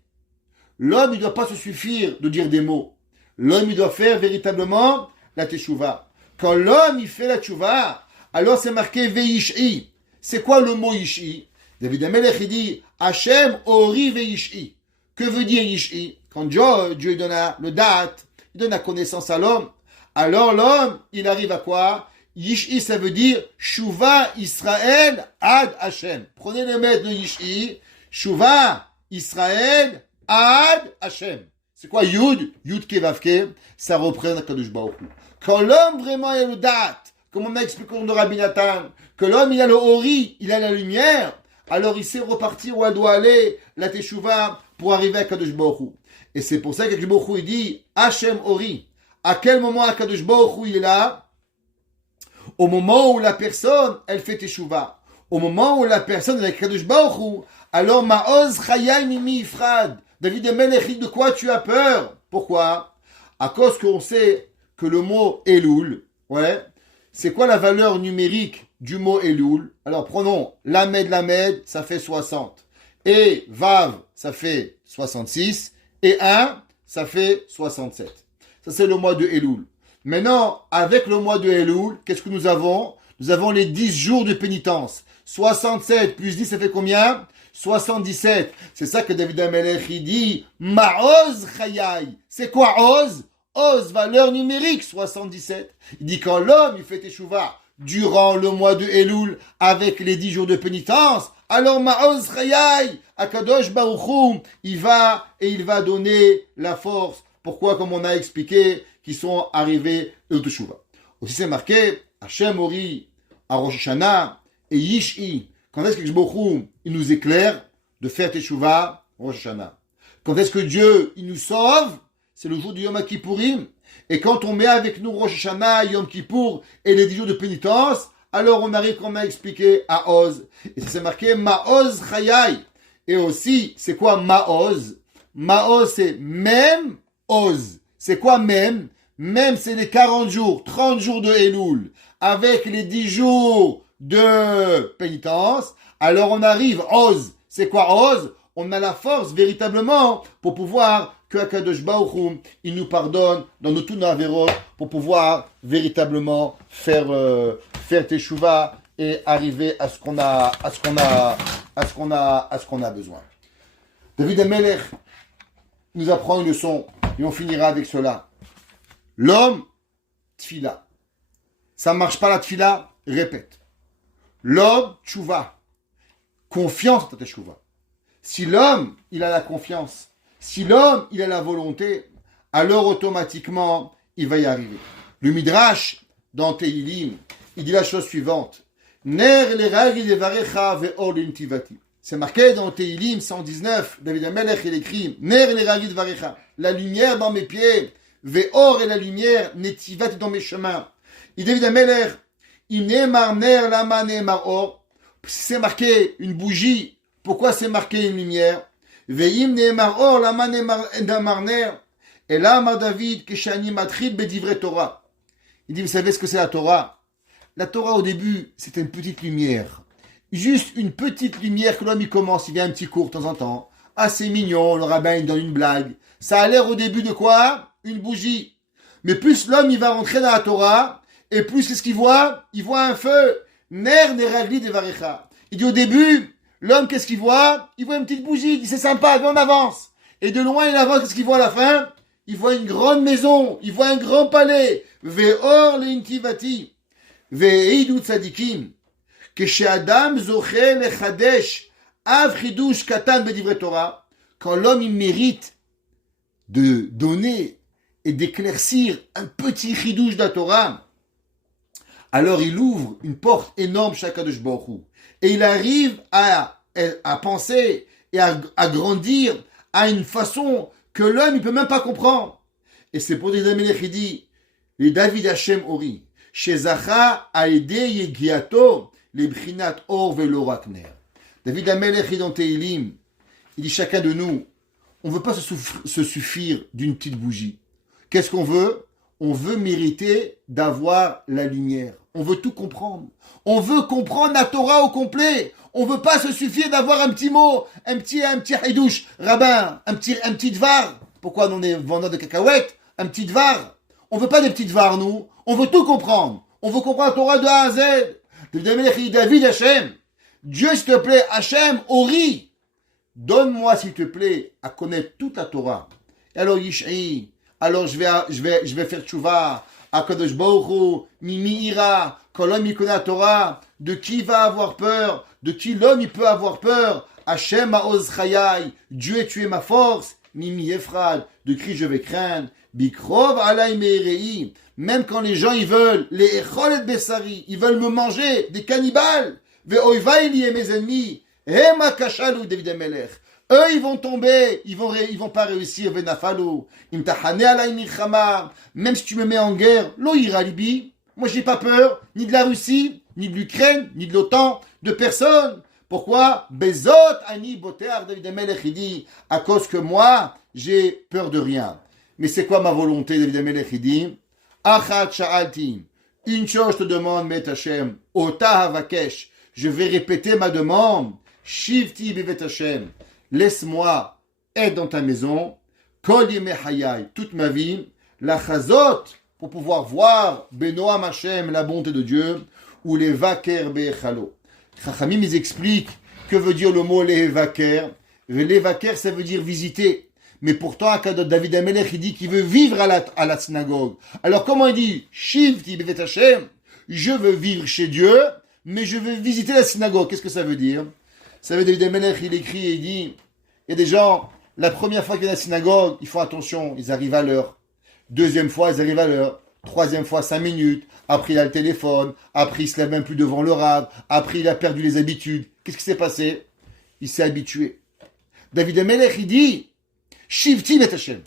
L'homme, il ne doit pas se suffire de dire des mots. L'homme, il doit faire véritablement la teshuva. Quand l'homme, il fait la teshuva, alors c'est marqué ve'ish'i. C'est quoi le mot Yish'i? David Amelech, il dit Hachem Ori Veish'i. Que veut dire Yish'i? Quand Dieu donne le date, il donne la connaissance à l'homme. Alors l'homme, il arrive à quoi? Yish'i, ça veut dire Shuva Israël Ad Hachem. Prenez le maître de Yish'i. Shuva Israël Ad Hachem. C'est quoi Yud? Yud Kevavke. Ça représente Kadosh Baruch Hu. Quand l'homme vraiment a le date, comme on a expliqué dans Rabbi Nathan, que l'homme, il a le Ori, il a la lumière, alors il sait repartir où elle doit aller, la Teshuvah, pour arriver à Kadosh Baruch Hu. Et c'est pour ça que Kadosh Baruch Hu, il dit, Hachem Ori. À quel moment Kadosh Baruch Hu, il est là? Au moment où la personne, elle fait Teshuvah. Au moment où la personne, elle est avec Kadosh Baruch Hu, alors Ma'oz Chayai Mimi Ifrad. David Amelech, de quoi tu as peur? Pourquoi? À cause qu'on sait que le mot Elul, ouais, c'est quoi la valeur numérique du mot Elul? Alors prenons Lamed, ça fait 60. Et Vav, ça fait 66. Et 1, ça fait 67. Ça c'est le mois de Elul. Maintenant, avec le mois de Elul, qu'est-ce que nous avons? Nous avons les 10 jours de pénitence. 67 plus 10, ça fait combien? 77. C'est ça que David Amelech il dit. Ma'oz Chayai. C'est quoi Oz? Oz, valeur numérique, 77. Il dit quand l'homme, il fait Teshuvah durant le mois de Elul avec les 10 jours de pénitence, alors Ma'oz Chayai, Akadosh Baruch Hu, il va donner la force. Pourquoi, comme on a expliqué, qu'ils sont arrivés au Teshuvah. Aussi c'est marqué, Hachem Ori à Rosh Hashanah et Yish'i. Quand est-ce que Baruch il nous éclaire de faire Teshuvah Rosh Hashanah? Quand est-ce que Dieu il nous sauve? C'est le jour du Yom Kippourim. Et quand on met avec nous Rosh Hashanah, Yom Kippour et les 10 jours de pénitence, alors on arrive, comme on a expliqué, à Oz. Et ça c'est marqué Ma'oz Chayai. Et aussi, c'est quoi Ma'oz? Ma'oz, c'est même Oz. C'est quoi même? Même, c'est les 40 jours, 30 jours de Elul, avec les 10 jours de pénitence. Alors on arrive, Oz. C'est quoi Oz? On a la force véritablement pour pouvoir que Akadosh Baruch Hu, il nous pardonne dans tous nos avéros pour pouvoir véritablement faire Teshuvah et arriver à ce qu'on a besoin. David Amelech nous apprend une leçon et on finira avec cela. L'homme, tfila. Ça marche pas la tfila, répète. L'homme, tchouva. Confiance en ta tchouva. Si l'homme, il a la confiance, si l'homme, il a la volonté, alors automatiquement, il va y arriver. Le Midrash, dans Tehilim, il dit la chose suivante. Ner l'eragi levarecha ve'or l'intivati. C'est marqué dans Tehilim 119, David Amelech, il écrit, Ner l'eragi levarecha. La lumière dans mes pieds, ve'or et la lumière, netivati dans mes chemins. Il dit David Amelech, inemar ner lama nemar or. C'est marqué une bougie. Pourquoi c'est marqué une lumière? Ve'im ne'emar or lama ne'emar ner. Et là, Amar David, keshani matril bedivre Torah. Il dit, vous savez ce que c'est la Torah? La Torah, au début, c'était une petite lumière. Juste une petite lumière que l'homme, il commence, il vient un petit cours de temps en temps. Ah, c'est mignon, le rabbin, il donne une blague. Ça a l'air au début de quoi? Une bougie. Mais plus l'homme, il va rentrer dans la Torah, et plus qu'est-ce qu'il voit? Il voit un feu. Ner neragli devarecha. Il dit au début, l'homme, qu'est-ce qu'il voit? Il voit une petite bougie, il dit c'est sympa, viens on avance. Et de loin, il avance, qu'est-ce qu'il voit à la fin? Il voit une grande maison, il voit un grand palais. Ve'or l'intivati. Ve'idu tzadikim. Keshe'adam zoché lechadesh. Av chidush katan bedivre Torah. Quand l'homme, il mérite de donner et d'éclaircir un petit chidouche de la Torah, alors il ouvre une porte énorme chez Akadosh Baruch Hu. Et il arrive à penser et à grandir à une façon que l'homme ne peut même pas comprendre. Et c'est pour dire David qui dit, les David Hashem Ori, chez Zacha Aede Yegiato, les Brinat Or Velorakner. David Amelech dans Tehilim, il dit chacun de nous, on ne veut pas se suffire d'une petite bougie. Qu'est-ce qu'on veut? On veut mériter d'avoir la lumière. On veut tout comprendre. On veut comprendre la Torah au complet. On veut pas se suffire d'avoir un petit mot, un petit haïdouche, rabbin, un petit dvar. Pourquoi on est vendeur de cacahuètes? Un petit dvar. On veut pas des petits dvars, nous. On veut tout comprendre. On veut comprendre la Torah de A à Z. David Hashem. Dieu, s'il te plaît, Hashem, Ori. Donne-moi, s'il te plaît, à connaître toute la Torah. Et alors, Yish'i. Alors je vais faire tchouva. Akadosh Baruch Hu, Mimi ira. Quand l'homme il connaît la Torah, de qui va avoir peur? De qui l'homme il peut avoir peur? Hashem Ma'oz Chayai. Dieu tu es ma force. Mimi Efrad. De qui je vais craindre? Bikrov Alay Meirei. Même quand les gens ils veulent les Echol et Bessari, ils veulent me manger, des cannibales. Ve'oivai li mes ennemis. Hema kashalu David Amelech. Eux, ils vont tomber, ils vont pas réussir, venafalo. Imtahane alay milchama. Même si tu me mets en guerre, lo ira libi. Moi, j'ai pas peur, ni de la Russie, ni de l'Ukraine, ni de l'OTAN, de personne. Pourquoi? Bezot ani botear, David Amelech, il dit, à cause que moi, j'ai peur de rien. Mais c'est quoi ma volonté, David Amelech, il dit, achat sha'alti. Une chose je te demande, Met Hashem, ota havakesh. Je vais répéter ma demande. Shivti bevet Hashem. Laisse-moi être dans ta maison, kol yemei hayai, toute ma vie, la chazot, pour pouvoir voir Benoam Hashem, la bonté de Dieu, ou les vaker be'echalo. Chachamim, ils expliquent que veut dire le mot les vaker. Les vaker, ça veut dire visiter. Mais pourtant, David Amelech, il dit qu'il veut vivre à la synagogue. Alors comment il dit? Shivti bevet Hashem, je veux vivre chez Dieu, mais je veux visiter la synagogue. Qu'est-ce que ça veut dire? Ça veut dire, David Amelech, il écrit et il dit, il y a des gens, la première fois qu'ils viennent à la synagogue, ils font attention, ils arrivent à l'heure. Deuxième fois, ils arrivent à l'heure. troisième fois 5 minutes, après il a le téléphone, après il se lève même plus devant le rab, après il a perdu les habitudes. Qu'est-ce qui s'est passé? Il s'est habitué. David Amelech, il dit, Shivti bet Hashem.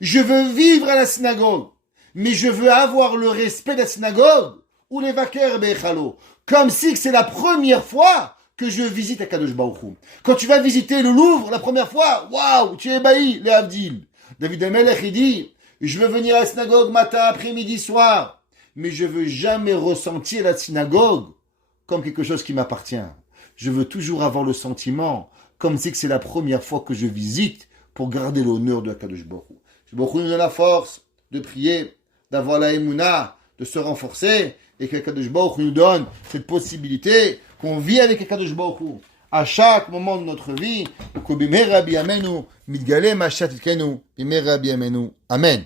Je veux vivre à la synagogue, mais je veux avoir le respect de la synagogue, ou les vaquers bechalo, comme si c'est la première fois que je visite Akadosh Baruch Hu. Quand tu vas visiter le Louvre la première fois, waouh, tu es ébahi, les Avdil. David Amelech, il dit, je veux venir à la synagogue matin, après-midi, soir, mais je veux jamais ressentir la synagogue comme quelque chose qui m'appartient. Je veux toujours avoir le sentiment comme si c'est la première fois que je visite pour garder l'honneur de Akadosh Baruch Hu. Baruch Hu nous donne la force de prier, d'avoir la émouna, de se renforcer, et qu'Akadosh Baruch Hu nous donne cette possibilité qu'on vit avec Akadosh Baruch Hu à chaque moment de notre vie. Amen.